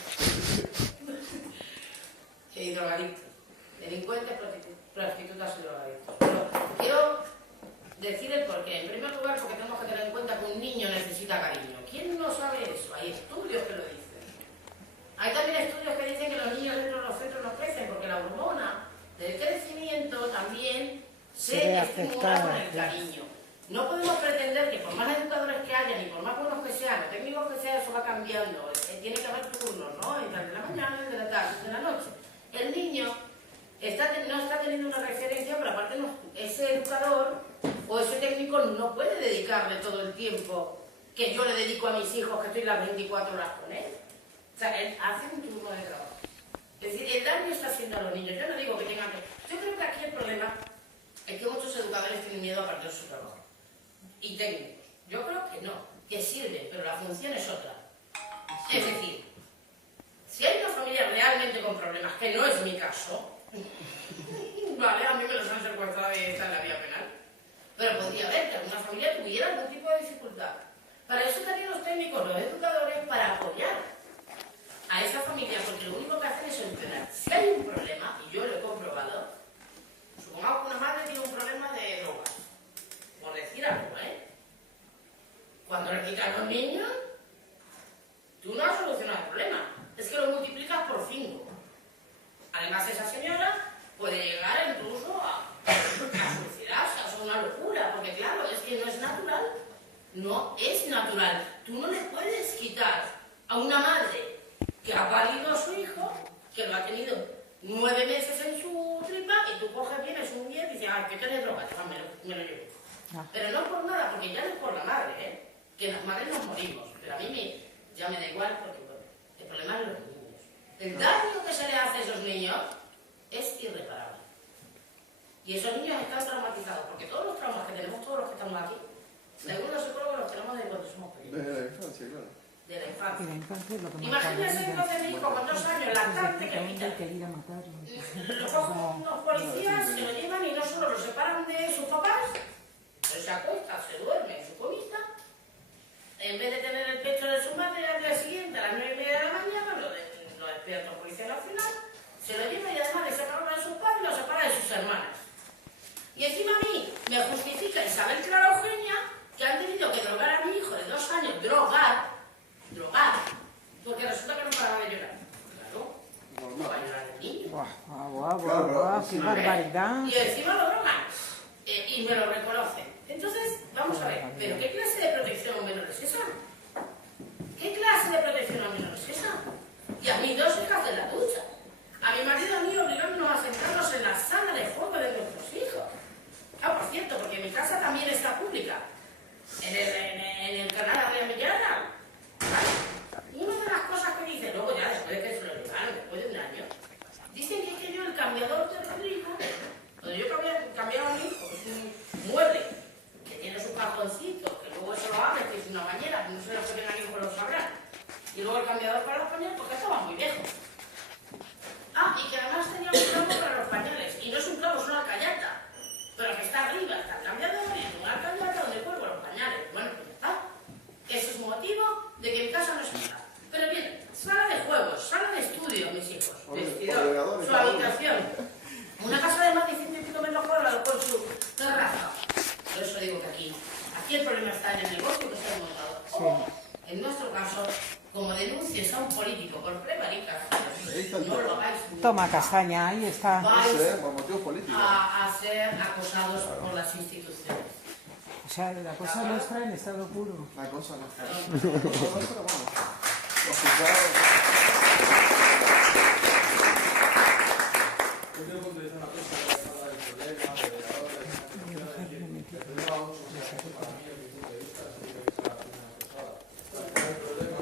Y drogadictos. Delincuentes, prostitutas y drogadictos. Pero quiero decir el porqué. En primer lugar, porque tenemos que tener en cuenta que un niño necesita cariño. ¿Quién no sabe eso? Hay estudios que lo dicen. Hay también estudios que dicen que los niños dentro de los centros no crecen porque la hormona del crecimiento también se estimula con el cariño. No podemos pretender que por más educadores que hayan y por más buenos que sean o técnicos que sean, eso va cambiando. Tiene que haber turnos, ¿no? El de la mañana, el de la tarde, el de la noche. El niño no está teniendo una referencia, pero aparte ese educador o ese técnico no puede dedicarle todo el tiempo que yo le dedico a mis hijos, que estoy las 24 horas con él. O sea, él hace un turno de trabajo. Es decir, el daño está haciendo a los niños. Yo no digo que tengan que... Yo creo que aquí el problema es que muchos educadores tienen miedo a perder su trabajo. Y técnicos. Yo creo que no, que sirve, pero la función es otra. Es decir, si hay una familia realmente con problemas, que no es mi caso, vale, a mí me los han secuestrado y está en la vía penal, pero podría haber que alguna familia tuviera algún tipo de dificultad. Para eso también los técnicos, los educadores, para apoyar a esa familia, porque lo único que hacen es solucionar. Si hay un problema, y yo lo he comprobado, supongamos que una madre tiene un problema de drogas, por decir algo, cuando le quitan a los niños, tú no has solucionado el problema, es que lo multiplicas por 5. Además, esa señora puede llegar incluso a suicidarse, es una locura, porque No es natural. Tú no le puedes quitar a una madre que ha parido a su hijo, que lo ha tenido 9 meses en su tripa, y tú coges, vienes un día y dices, ay, que tienes droga, me lo llevo. Pero no por nada, porque ya no es por la madre, que las madres nos morimos, pero a mí ya me da igual, porque bueno, el problema es los niños. El daño que se le hace a esos niños es irreparable. Y esos niños están traumatizados, porque todos los traumas que tenemos, todos los que estamos aquí, según los psicólogos, los tenemos de cuando somos pequeños. Desde la infancia, claro. De la infancia. Y la infancia es lo que más Imagínense tarda, entonces mi hijo con 2 años, lactante, que pita. quería matarlo. Lo cogen unos policías, se lo llevan y no solo lo separan de sus papás, pero se acuesta, se duerme en su comita. En vez de tener el pecho de su madre al día siguiente, a las 9:30 de la mañana, lo despierta el policía nacional, se lo lleva y además le separa de sus padres y lo separa de sus hermanas. Y encima a mí me justifica Isabel Clara Eugenia que han tenido que drogar a mi hijo de 2 años, drogar, porque resulta que no paraba de llorar. Claro, no va a llorar el niño. ¡Qué barbaridad! Y encima lo drogan. Y me lo reconocen. Entonces, vamos a ver, ¿pero qué clase de protección a un menor es esa? ¿Qué clase de protección a un menor es esa? Y a mis 2 hijas de la ducha. A mi marido y a mí obligándonos a sentarnos en la sala de juego de nuestros hijos. Ah, por cierto, porque mi casa también está pública. En el canal Adrián Villarreal. ¿Vale? Una de las cosas que dice, luego ya después de que se lo llevaron, después de 1 año, dicen que es que yo el cambiador de Rodrigo, donde yo cambiaba a mi hijo, que es un mueble, que tiene su cajoncito, que luego eso lo abre, que es una bañera, que no sé lo que tengan hijos lo sabrán. Y luego el cambiador para los pañales, porque estaba muy viejo. Ah, y que además tenía un clavo para los pañales. Y no es un clavo, es una alcayata. Pero que está arriba, está el cambiador y es una alcayata donde cuelgo los pañales. Bueno, pues ya está. Ese es motivo de que mi casa no es mía. Pero bien, sala de juegos, sala de estudio, mis hijos. Vestidor, su habitación. Una casa de más de 100 y pico metros cuadrados con su terraza. Por eso digo que aquí el problema está en el negocio que se ha montado. O, en nuestro caso, como denuncies a un político por prevaricación, no lo hagáis. Toma castaña, ahí está. Vais por motivos políticos. a ser acosados por las instituciones. O sea, la cosa nuestra en estado puro. La cosa no está. La cosa nuestra, vamos. Los juzgados. Yo quiero puntualizar una cosa que habla del problema, de la otra, de esta cuestión, es decir, el problema vamos a usar para mí, desde mi punto de vista, así que es la primera pasada. El problema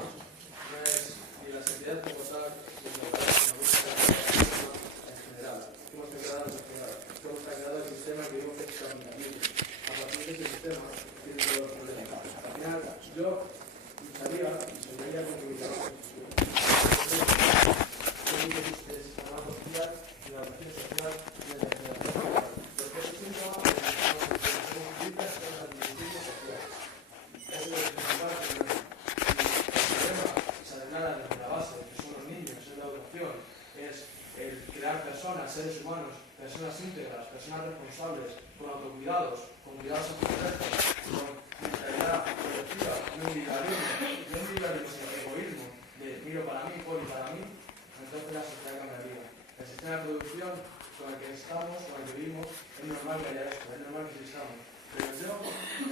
no es ni las entidades como tal, sino la búsqueda de la persona en general. ¿Cómo está creado en general? ¿Cómo está creado el sistema que vimos que es caminativo? A partir de ese sistema tiene todos los problemas. Al final, yo lucharía y soñaría con que mi trabajo existiera. Yo digo que existe el sistema social y la relación social de la generación. Porque es un trabajo que son críticas con las administraciones sociales. Ese es el principal problema. El problema se declara desde la base, que son los niños, es la educación, es el crear personas, seres humanos, personas íntegras, personas responsables, con autocuidados, con cuidados autocorrectos, con mentalidad colectiva, no individualismo, sino egoísmo, de miro para mí, poli para mí, entonces la sociedad cambiaría. El sistema de producción con el que estamos, con el que vivimos, es normal que haya esto, es normal que existamos. Pero yo,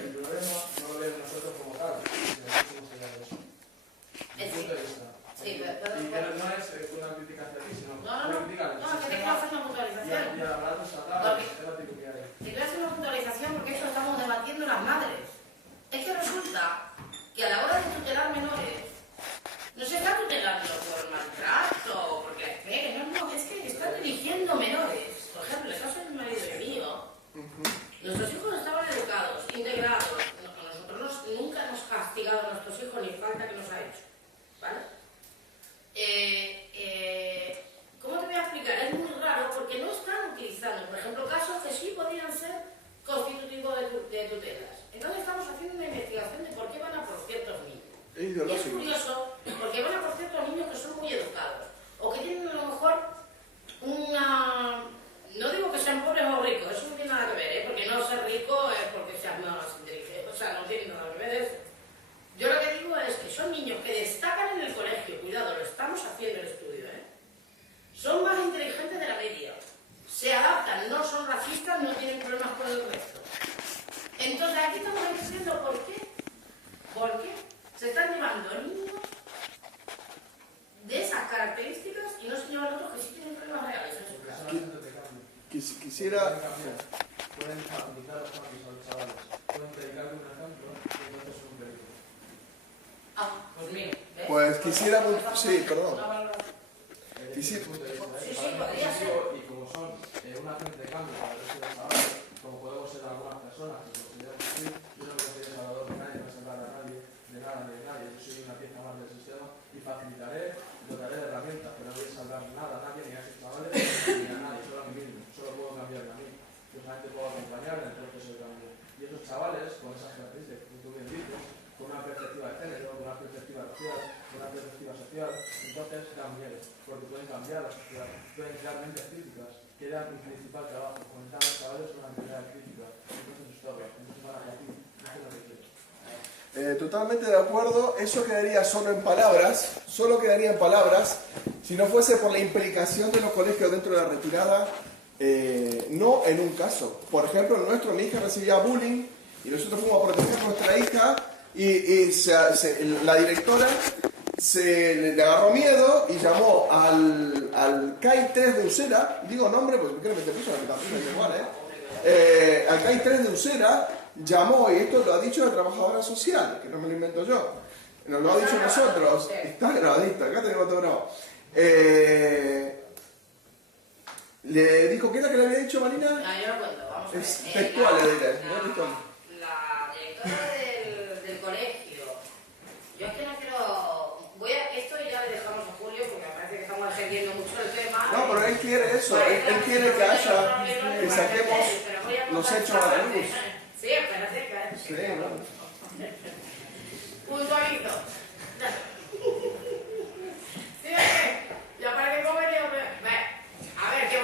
el problema no lo veo nosotros como tal, sino que somos allá de eso. Mi punto de vista. Sí, y que no es una crítica hacia ti, sino una crítica al que te quiero sistema hacer una puntualización. y al aparato estatal, al sistema que hay. Te quiero hacer una puntualización porque esto lo estamos debatiendo las madres. Es que resulta que a la hora de tutelar menores, no se está tutelando por maltrato o porque les peguen, no, es que están dirigiendo menores. Por ejemplo, el caso de mi marido y mío, nuestros hijos estaban educados, integrados. Nosotros nunca hemos castigado a nuestros hijos ni falta que nos ha hecho. ¿Vale? ¿Cómo te voy a explicar? Es muy raro porque no están utilizando, por ejemplo, casos que sí podrían ser constitutivos de tutelas. Entonces estamos haciendo una investigación de por qué van a por ciertos niños. Y es curioso porque van a por ciertos niños que son muy educados o que tienen a lo mejor una... No digo que sean pobres o ricos, eso no tiene nada que ver, porque no ser rico es porque seas más inteligente, o sea, no tiene nada que ver eso. Yo lo que digo es que son niños que destacan en el colegio, cuidado, lo estamos haciendo el estudio, son más inteligentes de la media, se adaptan, no son racistas, no tienen problemas con el resto. Entonces aquí estamos diciendo por qué quisiera... Pueden facilitar los cambios a los chavales. Pueden predicarle un ejemplo y entonces es un peligro. Pues mire, ¿ves? Pues quisiera... Sí, perdón. Sí, podría ser. Y como son un agente de cambio para el resto de los chavales, como podemos ser algunas personas que consideramos así, yo no me considero salvador de nadie, no voy a salvar a nadie, de nada ni de nadie. Yo soy una pieza más del sistema y facilitaré, dotaré de herramientas, pero no voy a salvar nada a nadie, ni a esos chavales, ni a nadie, solo a mí mismo. Solo puedo cambiarme a mí. Yo solamente puedo acompañar en el proceso de cambio. Y esos chavales, con esas características que tú bien dices, con una perspectiva de género, con una perspectiva racial, con una perspectiva social, entonces dan miedo, porque pueden cambiar la sociedad, pueden crear mentes críticas, que era mi principal trabajo, fomentar a los chavales una mentalidad crítica, entonces es todo, entonces van a aquí, no es lo que quiero. Totalmente de acuerdo, eso quedaría solo quedaría en palabras, si no fuese por la implicación de los colegios dentro de la retirada, no en un caso. Por ejemplo, mi hija recibía bullying y nosotros fuimos a proteger a nuestra hija y la directora le agarró miedo y llamó al CAI 3 de Usera, digo nombre porque me quiero meter piso, también es igual, al CAI 3 de Usera llamó, y esto lo ha dicho la trabajadora social, que no me lo invento yo, nos lo ha dicho nosotros, está grabadito, acá tenemos todo grabado. Le dijo, ¿qué era que le había dicho Marina? No, yo lo cuento, vamos a ver. Es textual, le diré. La directora del colegio, yo es que no quiero... esto ya le dejamos a Julio porque me parece que estamos extendiendo mucho el tema. No, pero él quiere eso, él quiere que saquemos los hechos a la luz. Sí, espérate, claro. Sí, no. Puntualito. Sí, ya para que comería, a ver, ¿qué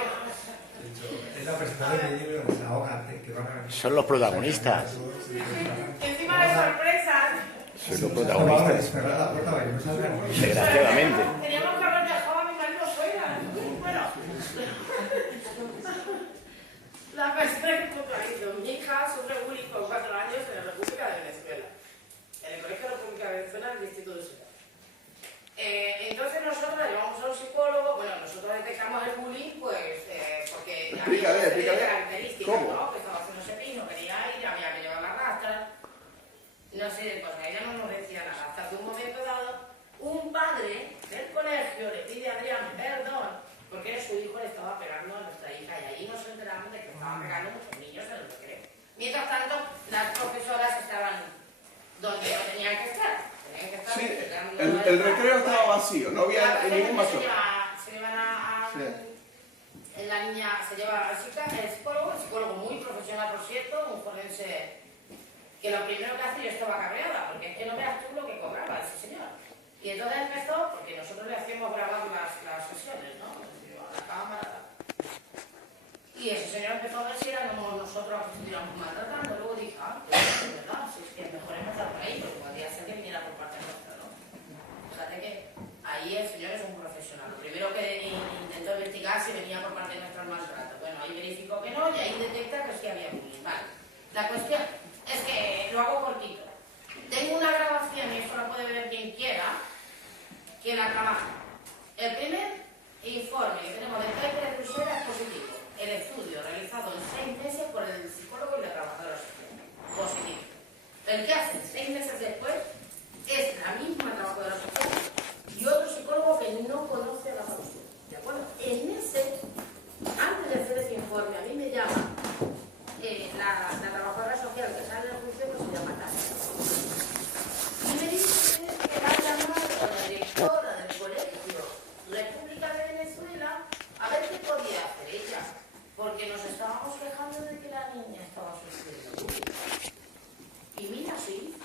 Es la presentación del libro de la hoja que van a... Son los protagonistas. encima de sorpresas. Son los protagonistas. Desgraciadamente. Teníamos que haber dejado a mi marido fuera. Bueno. La persona que puntualito. Mi hija sufre bullying con 4 años en la República de Venezuela. En el Colegio de la República de Venezuela, en el Distrito de Ciudad. Entonces nosotros la llevamos a un psicólogo. Bueno, nosotros detectamos el bullying, pues, porque había una serie de características, ¿no? Que estaba haciendo ese pino, quería ir, había que llevar la rastra. No sé, pues ella no nos decía nada. Hasta que un momento dado, un padre del colegio le pide a Adrián perdón porque su hijo le estaba pegando a nuestra hija y allí nos enteramos de que estaban pegando muchos niños en el recreo. Mientras tanto, las profesoras estaban donde no tenían que estar. Tenían que estar Sí, el recreo estaba vacío, no había ningún mayor. Se llevan a Sí. la niña se lleva al psicólogo muy profesional, por cierto, un forense que lo primero que hace yo estaba cabreada, porque es que no veas tú lo que cobraba ese señor. Y entonces empezó, porque nosotros le hacíamos grabar las sesiones, ¿no? A la cámara. Y ese señor empezó a ver si éramos nosotros los que estuviéramos maltratando. Luego dije, pues es verdad, si es que mejor empezar por ahí, porque podría ser que viniera por parte nuestra, ¿no? Fíjate que ahí el señor es un profesional. Lo primero que intentó investigar si venía por parte nuestra el maltrato. Bueno, ahí verificó que no y ahí detecta que sí había bullying. Vale. La cuestión es que lo hago cortito. Tengo una grabación, y esto la puede ver quien quiera, que la trabaja. El primer informe que tenemos del CAI de Usera es positivo. El estudio realizado en 6 meses por el psicólogo y la trabajadora social. Positivo. El que hacen 6 meses después es la misma trabajadora social y otro psicólogo que no conoce a la persona. ¿De acuerdo? En ese, antes de hacer ese informe, a mí me llama la trabajadora social que sale de la función, que se llama Tania. Y me dice que va a llamar a la directora del Colegio República de Venezuela a ver qué podía hacer ella, porque nos estábamos quejando de que la niña estaba sufriendo bullying. Y mira, sí.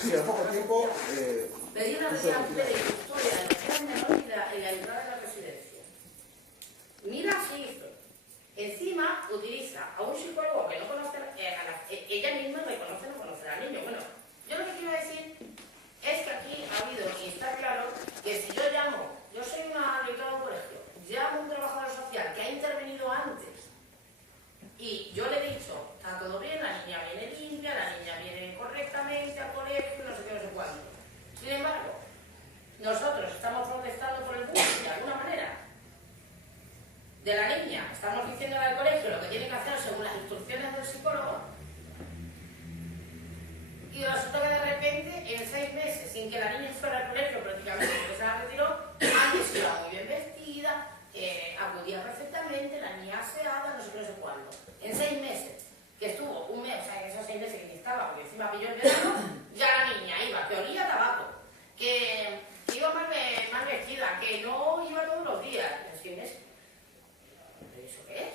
Sí, a poco tiempo... Pedí una residencia de custodia de la menor y la entrada de la residencia. Mira, sí hizo. Encima utiliza a un psicólogo que no conoce, ella misma reconoce no conocer al niño. Bueno, yo lo que quiero decir es que aquí ha habido, y está claro, que si yo llamo, yo soy una directora de un colegio, llamo a un trabajador social que ha intervenido antes y yo le he dicho, está todo bien, la niña viene limpia, la niña viene correctamente al colegio, no sé qué, no sé cuándo. Sin embargo, nosotros estamos protestando por el bullying de alguna manera. de la niña, estamos diciendo al colegio lo que tiene que hacer según las instrucciones del psicólogo, y resulta que de repente, en 6 meses, sin que la niña fuera al colegio prácticamente, porque se la retiró, antes iba muy bien vestida, acudía perfectamente, la niña aseada, no sé qué, no sé cuándo. En 6 meses, que estuvo un mes, o sea, en esos 6 meses que ni estaba, porque encima pilló el verano, ya la niña iba, que olía a tabaco, que iba mal vestida, que no iba todos los días. En 6 meses. ¿Eso qué es?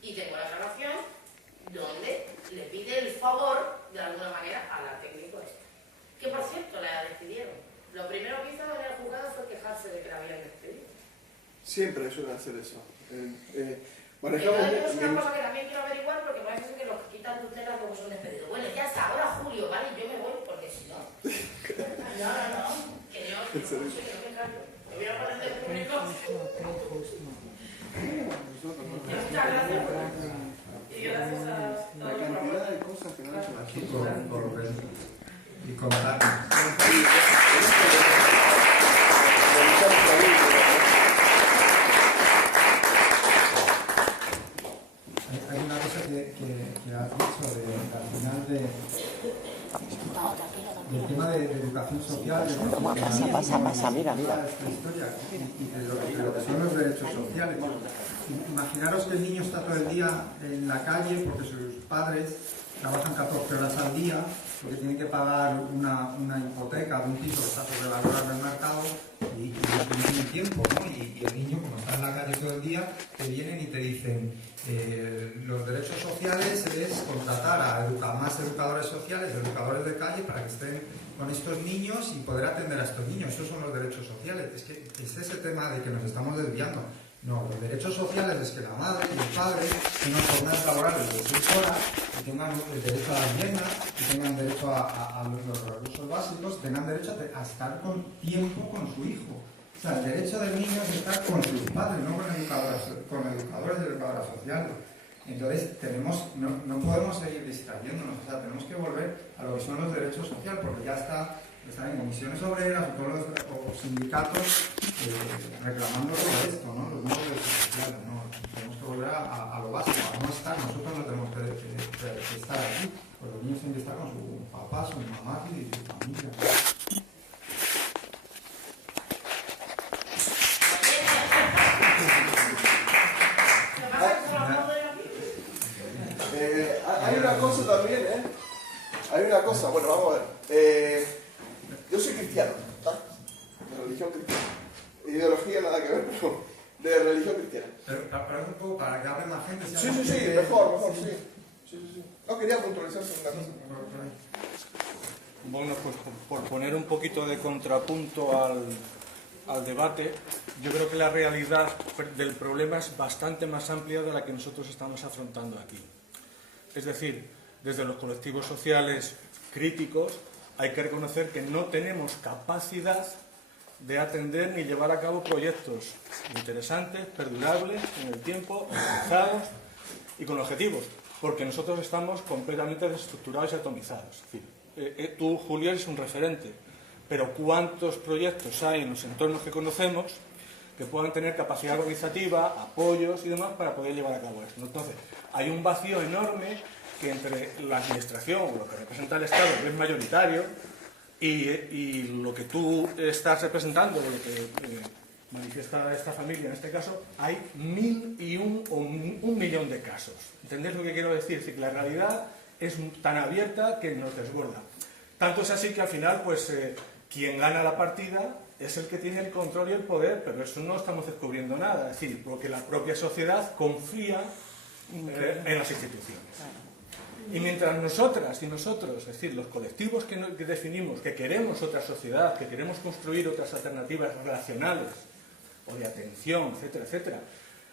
Y tengo la grabación donde le pide el favor, de alguna manera, a la técnico esta. Que por cierto, la despidieron. Lo primero que hizo en el juzgado fue quejarse de que la habían despedido. Siempre suelen hacer eso. Entonces, es una cosa que también quiero averiguar porque parece ser que los que quitan tutelas como son despedidos. Bueno, ya está, ahora Julio, ¿vale? Yo me voy porque si no. No. Que yo no sé, que no me callo. Me voy a poner de público. Muchas gracias. Y gracias a La cantidad de cosas que no hacen Aquí por ver y contar. Hay una cosa que has dicho al final del tema de educación social. Pasa, mira. Esta historia y de lo que son los derechos sociales. Imaginaros que el niño está todo el día en la calle porque sus padres trabajan 14 horas al día, porque tienen que pagar una hipoteca de un piso que está sobrevalorado en el mercado y no tienen tiempo, ¿no? Y el niño, como está en la calle todo el día, te vienen y te dicen los derechos sociales es contratar a más educadores sociales, educadores de calle, para que estén con estos niños y poder atender a estos niños. Esos son los derechos sociales. Es que es ese tema de que nos estamos desviando. No, los derechos sociales es que la madre y el padre tengan jornadas laborales de 6 horas y tengan el derecho a las viviendas y tengan derecho a los recursos básicos, tengan derecho a estar con tiempo con su hijo. O sea, el derecho del niño es estar con sus padres, no con educadores y educadoras sociales. Entonces, no podemos seguir distrayéndonos, o sea, tenemos que volver a lo que son los derechos sociales, porque ya están en comisiones obreras o todos los sindicatos reclamando todo esto, ¿no? Los nuevos derechos sociales, ¿no? Tenemos que volver a lo básico, a no estar, nosotros no tenemos que estar aquí, pues los niños tienen que estar con su papá, su mamá y su familia. Hay una cosa también, Hay una cosa, bueno, vamos a ver. Yo soy cristiano, ¿está? De religión cristiana. Ideología nada que ver, pero de religión cristiana. Pero un poco para que hable más gente. Sí, mejor, sí. No quería puntualizar sobre una cosa. Bueno, pues por poner un poquito de contrapunto al debate, yo creo que la realidad del problema es bastante más amplia de la que nosotros estamos afrontando aquí. Es decir, desde los colectivos sociales críticos hay que reconocer que no tenemos capacidad de atender ni llevar a cabo proyectos interesantes, perdurables, en el tiempo, organizados y con objetivos, porque nosotros estamos completamente desestructurados y atomizados. Es decir, tú, Julio, eres un referente, pero ¿cuántos proyectos hay en los entornos que conocemos que puedan tener capacidad organizativa, apoyos y demás para poder llevar a cabo esto? Entonces, hay un vacío enorme que entre la administración o lo que representa el Estado, que es mayoritario, y lo que tú estás representando, lo que manifiesta esta familia en este caso, hay 1001 o 1.000.000 de casos. ¿Entendéis lo que quiero decir? Es decir, que la realidad es tan abierta que nos desborda. Tanto es así que al final, pues, quien gana la partida es el que tiene el control y el poder, pero eso no estamos descubriendo nada. Es decir, porque la propia sociedad confía en las instituciones. Y mientras nosotras y nosotros, es decir, los colectivos que definimos que queremos otra sociedad, que queremos construir otras alternativas relacionales o de atención, etcétera, etcétera,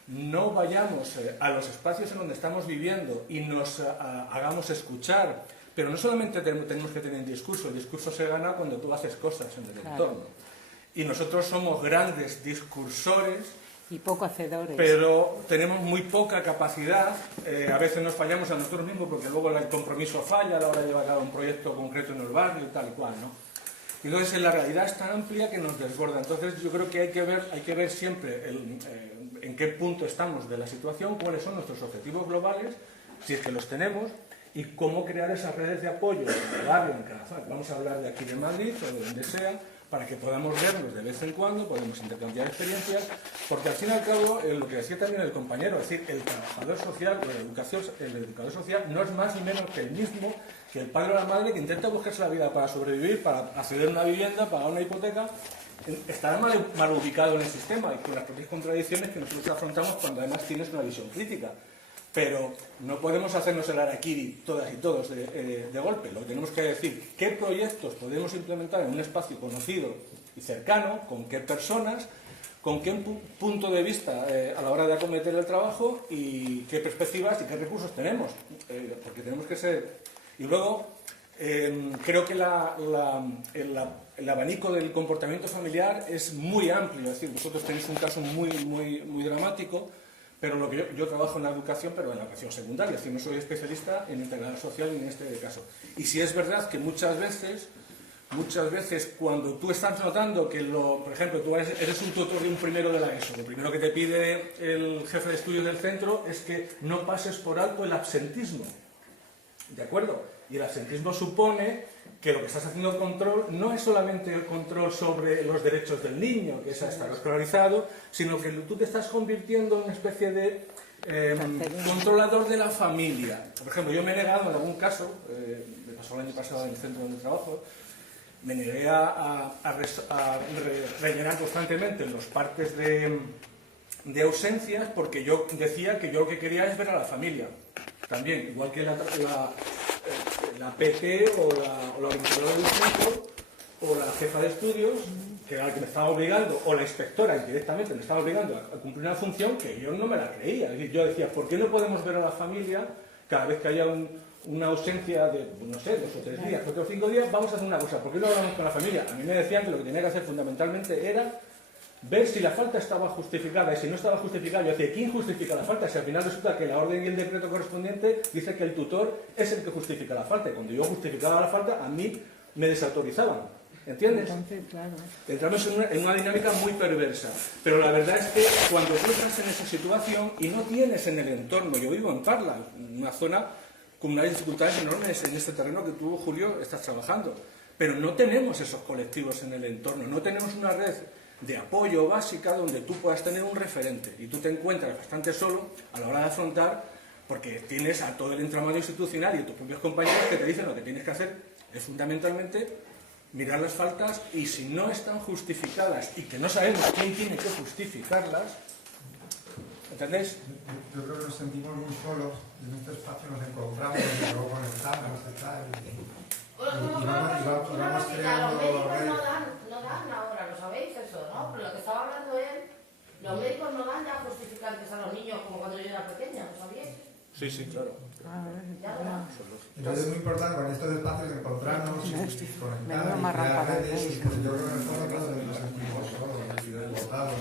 no vayamos a los espacios en donde estamos viviendo y nos hagamos escuchar, pero no solamente tenemos que tener discurso, el discurso se gana cuando tú haces cosas en el entorno. Y nosotros somos grandes discursores, y poco hacedores. Pero tenemos muy poca capacidad, a veces nos fallamos a nosotros mismos porque luego el compromiso falla a la hora de llevar a cabo un proyecto concreto en el barrio y tal y cual, ¿no? Entonces la realidad es tan amplia que nos desborda. Entonces yo creo que hay que ver siempre en qué punto estamos de la situación, cuáles son nuestros objetivos globales, si es que los tenemos, y cómo crear esas redes de apoyo en cada barrio, en cada zona. Vamos a hablar de aquí de Madrid o de donde sea, para que podamos vernos de vez en cuando, podemos intercambiar experiencias, porque al fin y al cabo, lo que decía también el compañero, es decir, el trabajador social o el educador social no es más ni menos que el mismo que el padre o la madre que intenta buscarse la vida para sobrevivir, para acceder a una vivienda, pagar una hipoteca. Estará mal ubicado en el sistema y con las propias contradicciones que nosotros afrontamos cuando además tienes una visión crítica. Pero no podemos hacernos el harakiri todas y todos de golpe. Lo que tenemos que decir, qué proyectos podemos implementar en un espacio conocido y cercano, con qué personas, con qué punto de vista a la hora de acometer el trabajo y qué perspectivas y qué recursos tenemos. Porque tenemos que ser... Y luego, creo que el abanico del comportamiento familiar es muy amplio. Es decir, vosotros tenéis un caso muy dramático, pero lo que yo trabajo en la educación, pero en la educación secundaria, es decir, no soy especialista en integrador social en este caso. Y si es verdad que muchas veces cuando tú estás notando que, por ejemplo, tú eres un tutor de un primero de la ESO, lo primero que te pide el jefe de estudios del centro es que no pases por alto el absentismo, ¿de acuerdo? Y el absentismo supone que lo que estás haciendo control no es solamente el control sobre los derechos del niño, que es estar escolarizado, sino que tú te estás convirtiendo en una especie de controlador de la familia. Por ejemplo, yo me he negado en algún caso, me pasó el año pasado en el centro donde trabajo, me negué a rellenar constantemente los partes de ausencias porque yo decía que yo lo que quería es ver a la familia. También, igual que la PT o la orientadora del centro o la jefa de estudios, que era la que me estaba obligando, o la inspectora indirectamente me estaba obligando a cumplir una función que yo no me la creía. Es decir, yo decía, ¿por qué no podemos ver a la familia cada vez que haya una ausencia de, no sé, 2 o 3 días, 4 o 5 días? Vamos a hacer una cosa, ¿por qué no hablamos con la familia? A mí me decían que lo que tenía que hacer fundamentalmente era ver si la falta estaba justificada, y si no estaba justificada, yo decía, ¿quién justifica la falta? Si al final resulta que la orden y el decreto correspondiente dice que el tutor es el que justifica la falta, y cuando yo justificaba la falta, a mí me desautorizaban, ¿entiendes? Claro. Entramos en una dinámica muy perversa, pero la verdad es que cuando tú estás en esa situación y no tienes en el entorno, yo vivo en Parla, una zona con unas dificultades enormes en este terreno que tú, Julio, estás trabajando, pero no tenemos esos colectivos en el entorno, no tenemos una red de apoyo básica donde tú puedas tener un referente y tú te encuentras bastante solo a la hora de afrontar, porque tienes a todo el entramado institucional y a tus propios compañeros que te dicen lo que tienes que hacer es fundamentalmente mirar las faltas, y si no están justificadas y que no sabemos quién tiene que justificarlas, ¿entendéis? Yo creo que nos sentimos muy solos en este espacio, nos encontramos y luego conectamos y tal. Los médicos no dan ahora, lo sabéis eso, ¿no? Pero lo que estaba hablando él, los médicos no dan ya justificantes a los niños como cuando yo era pequeña, ¿lo sabíais? Sí, claro. Entonces es muy importante con estos espacios encontrarnos y conectar y crear redes, y yo creo que en el fondo nos sentimos solos y desbordados.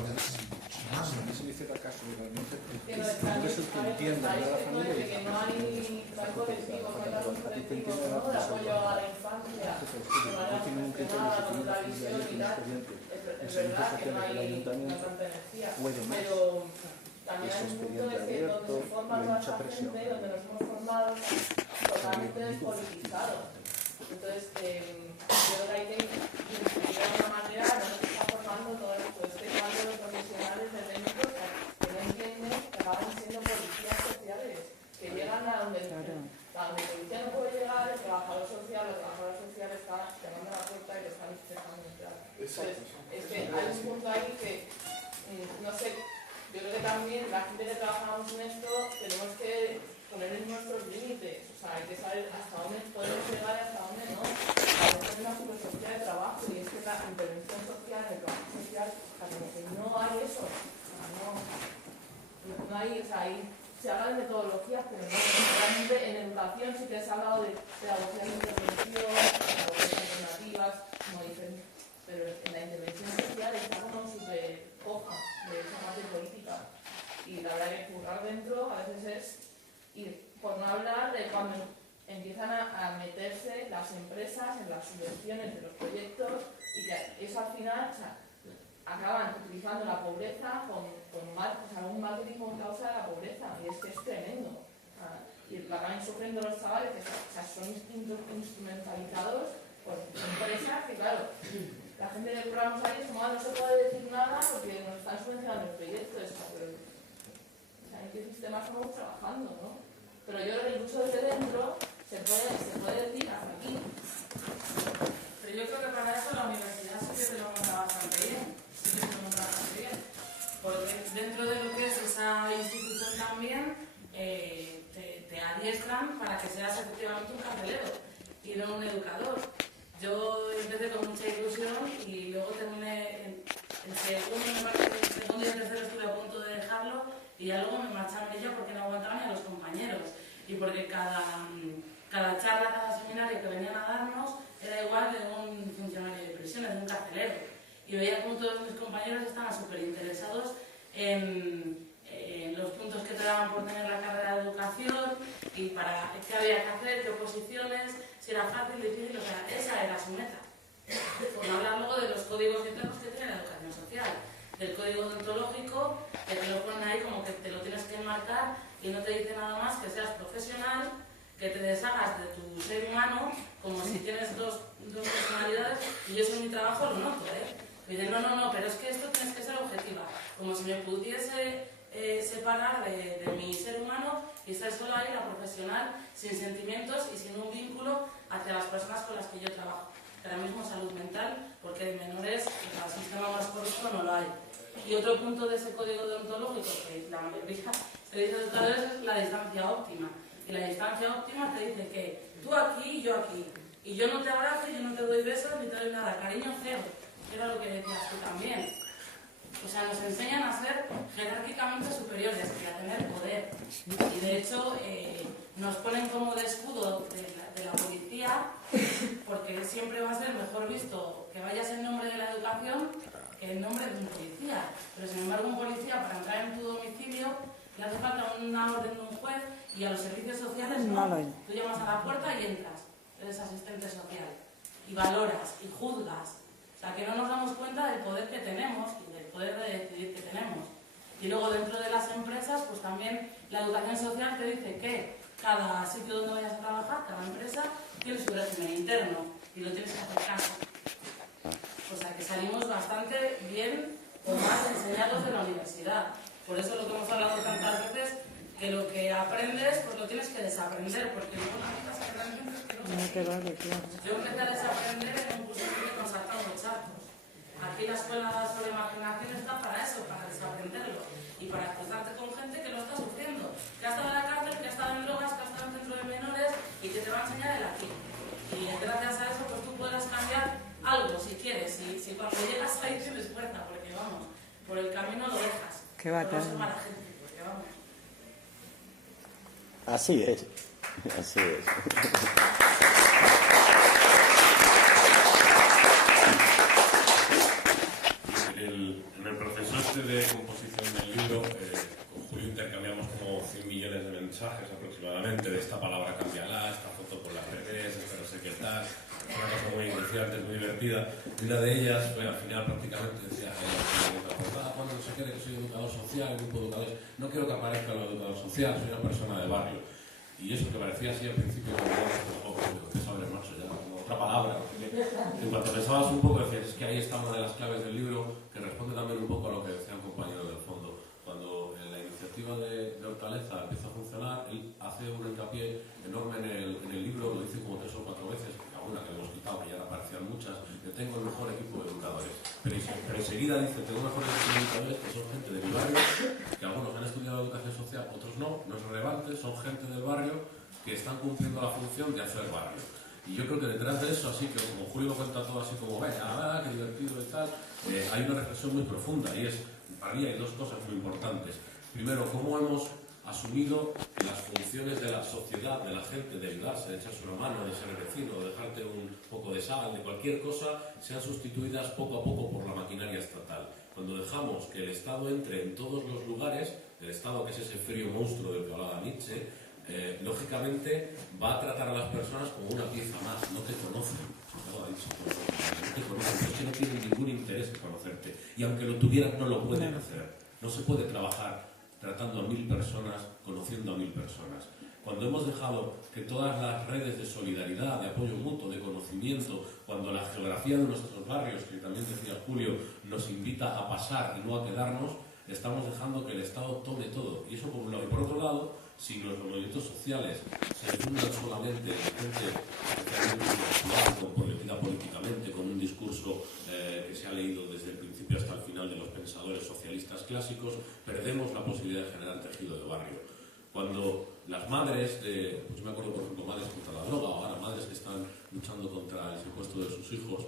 Se dice que acaso realmente Que no están es el que entiende a la familia de que no hay tal colectivo, no hay tal colectivo, ¿no? De apoyo a la infancia, de manera gestionada, con otra visión y tal. Es verdad que no hay tanta energía, pero también hay un punto en que donde se forma toda esta gente, donde nos hemos formado, totalmente despolitizado. Entonces, yo creo que hay que de alguna manera no nos está formando todo este cuadro de profesionales de dentro que no entienden que acaban siendo policías sociales, que llegan a donde la policía no puede llegar, el trabajador social o trabajadora social está llamando a la puerta y lo están dejando entrar. Entonces, es que hay un punto ahí que, no sé, yo creo que también la gente que trabajamos en esto tenemos que poner en nuestros límites, o sea, hay que saber hasta dónde podemos llegar y hasta dónde no. A veces es una filosofía de trabajo y es que la intervención social, el trabajo social, como que no hay eso, o sea, no hay, o sea, se habla de metodologías, pero no, realmente en educación sí que se ha hablado de pedagogía de intervención, pedagogías alternativas, como dicen, pero en la intervención social está como súper coja de esa parte política. Y la verdad que currar dentro a veces es, y por no hablar de cuando empiezan a meterse las empresas en las subvenciones de los proyectos y que eso al final, o sea, acaban utilizando la pobreza un marketing con causa de la pobreza, y es que es tremendo. Y lo acaban sufriendo los chavales, que son instrumentalizados por empresas que, claro, la gente del programa es como no se puede decir nada porque nos están subvencionando el proyecto, pero ¿en qué sistema estamos trabajando, no? Pero yo creo que incluso desde dentro se puede decir hasta aquí. Pero yo creo que para eso la universidad sí que se lo monta bastante bien, porque dentro de lo que es esa institución también te adiestran para que seas efectivamente un carcelero y no un educador. Yo empecé con mucha ilusión y luego terminé en segundo y en tercero estuve a punto de dejarlo y ya luego me marchaba en ella porque no aguantaban ni a los compañeros y porque cada charla, cada seminario que venían a darnos era igual de un funcionario de prisiones, de un carcelero, y veía como todos mis compañeros estaban súper interesados en los puntos que te daban por tener la carrera de educación y para qué había que hacer, qué oposiciones, si era fácil, difícil, o sea, esa era su meta. Por no hablar luego de los códigos internos que tiene la educación social, del código deontológico, que te lo ponen ahí como que te lo tienes que enmarcar y no te dice nada más que seas profesional, que te deshagas de tu ser humano, como si tienes dos personalidades, y yo eso en mi trabajo lo noto, Me dicen, no, pero es que esto tienes que ser objetiva, como si me pudiese separar de mi ser humano y estar sola ahí, la profesional, sin sentimientos y sin un vínculo hacia las personas con las que yo trabajo. Que ahora mismo salud mental, porque de menores, en el sistema más corrupto no lo hay. Y otro punto de ese código deontológico, que la mayoría se dice de todas veces, es la distancia óptima. Y la distancia óptima te dice que tú aquí y yo aquí. Y yo no te abrazo, yo no te doy besos, ni te doy nada. Cariño cero. Era lo que decías tú también. O sea, nos enseñan a ser jerárquicamente superiores y a tener poder. Y de hecho, nos ponen como de escudo de la policía, porque siempre va a ser mejor visto que vayas en nombre de la educación que en nombre de un policía. Pero sin embargo, un policía para entrar en tu domicilio le hace falta una orden de un juez y a los servicios sociales no. Tú llamas a la puerta y entras, eres asistente social. Y valoras y juzgas. O sea, que no nos damos cuenta del poder que tenemos y del poder de decidir que tenemos. Y luego dentro de las empresas, pues también la educación social te dice que cada sitio donde vayas a trabajar, cada empresa, tiene su régimen interno y lo tienes que hacer caso. O sea, que salimos bastante bien o más enseñados de la universidad. Por eso lo que hemos hablado tantas veces, que lo que aprendes, pues lo tienes que desaprender, porque luego la vida es realmente asquerosa. Yo empecé a desaprender en un curso con saltando charcos. Aquí la escuela sobre imaginación está para eso, para desaprenderlo y para cruzarte con gente que lo está sufriendo, que ha estado en la cárcel, que ha estado en drogas, que ha estado en centro de menores y que te va a enseñar el aquí. Y gracias a eso pues tú podrás cambiar algo si quieres, si cuando llegas ahí tienes fuerza, porque vamos, por el camino lo dejas. Qué batalla. No la gente, porque vamos. Así es, así es. En el proceso este de composición del libro, con Julio intercambiamos como 100 millones de mensajes aproximadamente de esta palabra cámbiala, esta foto por las redes, esta no sé qué tal, una cosa muy iniciante, muy divertida. Y una de ellas, bueno, al final prácticamente decía, cuando no se quiere que soy educador social, grupo de educadores, no quiero que aparezca el educador social, soy una persona de barrio. Y eso que parecía así al principio, que sabes, macho, ya como otra palabra. En cuanto pensabas un poco, decías, es que ahí está una de las claves del libro, que responde también un poco a lo que decía un compañero del fondo. Cuando la iniciativa de Hortaleza empieza a funcionar, él hace un hincapié enorme en el libro, lo dice como 3 o 4 veces, alguna que le hemos quitado, que ya aparecían muchas, que tengo el mejor equipo de educadores. Pero enseguida dice, tengo el mejor equipo de educadores, que son gente de mi barrio, que algunos han estudiado educación social, otros no es relevante, son gente del barrio que están cumpliendo la función de hacer barrio. Y yo creo que detrás de eso, así que como Julio lo cuenta todo así como, venga, qué divertido y tal, hay una reflexión muy profunda y es, para mí hay 2 cosas muy importantes. Primero, cómo hemos asumido que las funciones de la sociedad, de la gente, de ayudarse, de echarse una mano, de ser vecino, de dejarte un poco de sal, de cualquier cosa, sean sustituidas poco a poco por la maquinaria estatal. Cuando dejamos que el Estado entre en todos los lugares, el Estado que es ese frío monstruo del que hablaba Nietzsche, lógicamente va a tratar a las personas como una pieza más, no te conocen. No te conocen, es que no tienen ningún interés en conocerte. Y aunque lo tuvieran, no lo pueden hacer. No se puede trabajar tratando a 1000 personas, conociendo a 1000 personas. Cuando hemos dejado que todas las redes de solidaridad, de apoyo mutuo, de conocimiento, cuando la geografía de nuestros barrios, que también decía Julio, nos invita a pasar y no a quedarnos, estamos dejando que el Estado tome todo. Y eso por un lado. Y por otro lado, si los movimientos sociales se fundan solamente en gente especialmente intelectual, comprometida políticamente, con un discurso que se ha leído desde el principio hasta el final de los pensadores socialistas clásicos, perdemos la posibilidad de generar tejido de barrio. Cuando las madres, pues me acuerdo por ejemplo madres contra la droga, o ahora madres que están luchando contra el secuestro de sus hijos,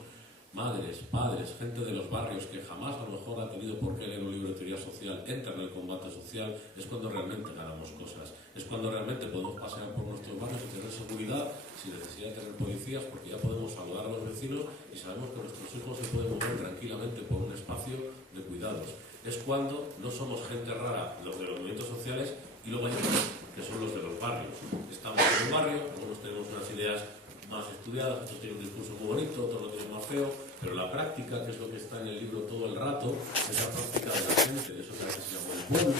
madres, padres, gente de los barrios que jamás a lo mejor ha tenido por qué leer un libro de teoría social, entra en el combate social, es cuando realmente ganamos cosas. Es cuando realmente podemos pasear por nuestros barrios y tener seguridad sin necesidad de tener policías, porque ya podemos saludar a los vecinos y sabemos que nuestros hijos se pueden mover tranquilamente por un espacio de cuidados. Es cuando no somos gente rara los de los movimientos sociales y luego hay otros que son los de los barrios. Estamos en un barrio, algunos tenemos unas ideas más estudiadas, otros tienen un discurso muy bonito, otros lo tienen más feo, pero la práctica, que es lo que está en el libro todo el rato, es la práctica de la gente, de eso que se llama el pueblo,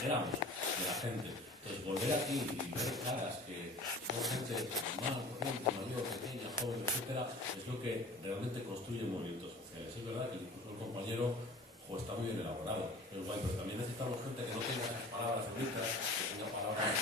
de la gente. Entonces, volver aquí y ver caras que son gente normal, corriente, mayor, pequeña, joven, etcétera, es lo que realmente construye movimientos sociales. Es verdad que el discurso del compañero está muy bien elaborado, es guay, pero también necesitamos gente que no tenga esas palabras bonitas, que tenga palabras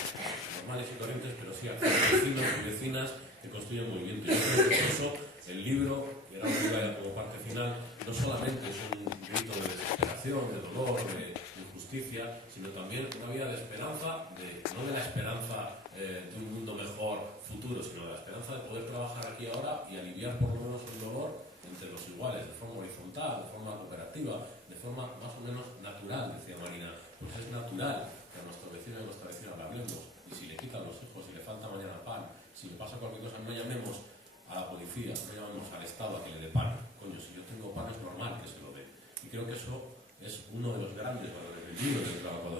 normales y corrientes, pero sí vecinos y vecinas que construyen movimiento. Y yo creo que eso, el libro, que era una idea como parte final, no solamente es un grito de desesperación, de dolor, de injusticia, sino también una vida de esperanza, no de la esperanza de un mundo mejor futuro, sino de la esperanza de poder trabajar aquí ahora y aliviar por lo menos el dolor entre los iguales, de forma horizontal, de forma cooperativa, de forma más o menos natural, decía Marina. Pues es natural que a nuestro vecino y a nuestra vecina le hablemos, y si le quitan los hijos, si le falta mañana pan, si le pasa cualquier cosa, no llamemos a la policía, no llamemos al Estado a que le dé pan. Coño, si yo tengo pan es normal que se lo dé. Y creo que eso es uno de los grandes valores del libro,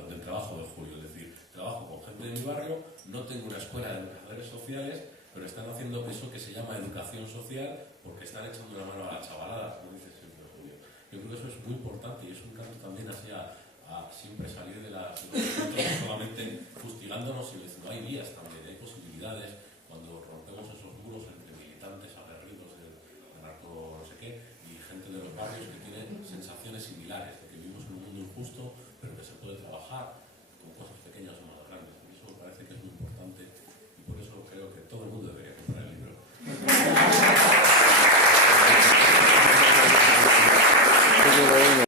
del trabajo de Julio. Es decir, trabajo con gente de mi barrio, no tengo una escuela de educadores sociales, pero están haciendo eso que se llama educación social, porque están echando una mano a la chavalada, como dice siempre Julio. Yo creo que eso es muy importante y es un canto también hacia siempre salir de los no solamente fustigándonos, sino diciendo hay vías también, hay posibilidades,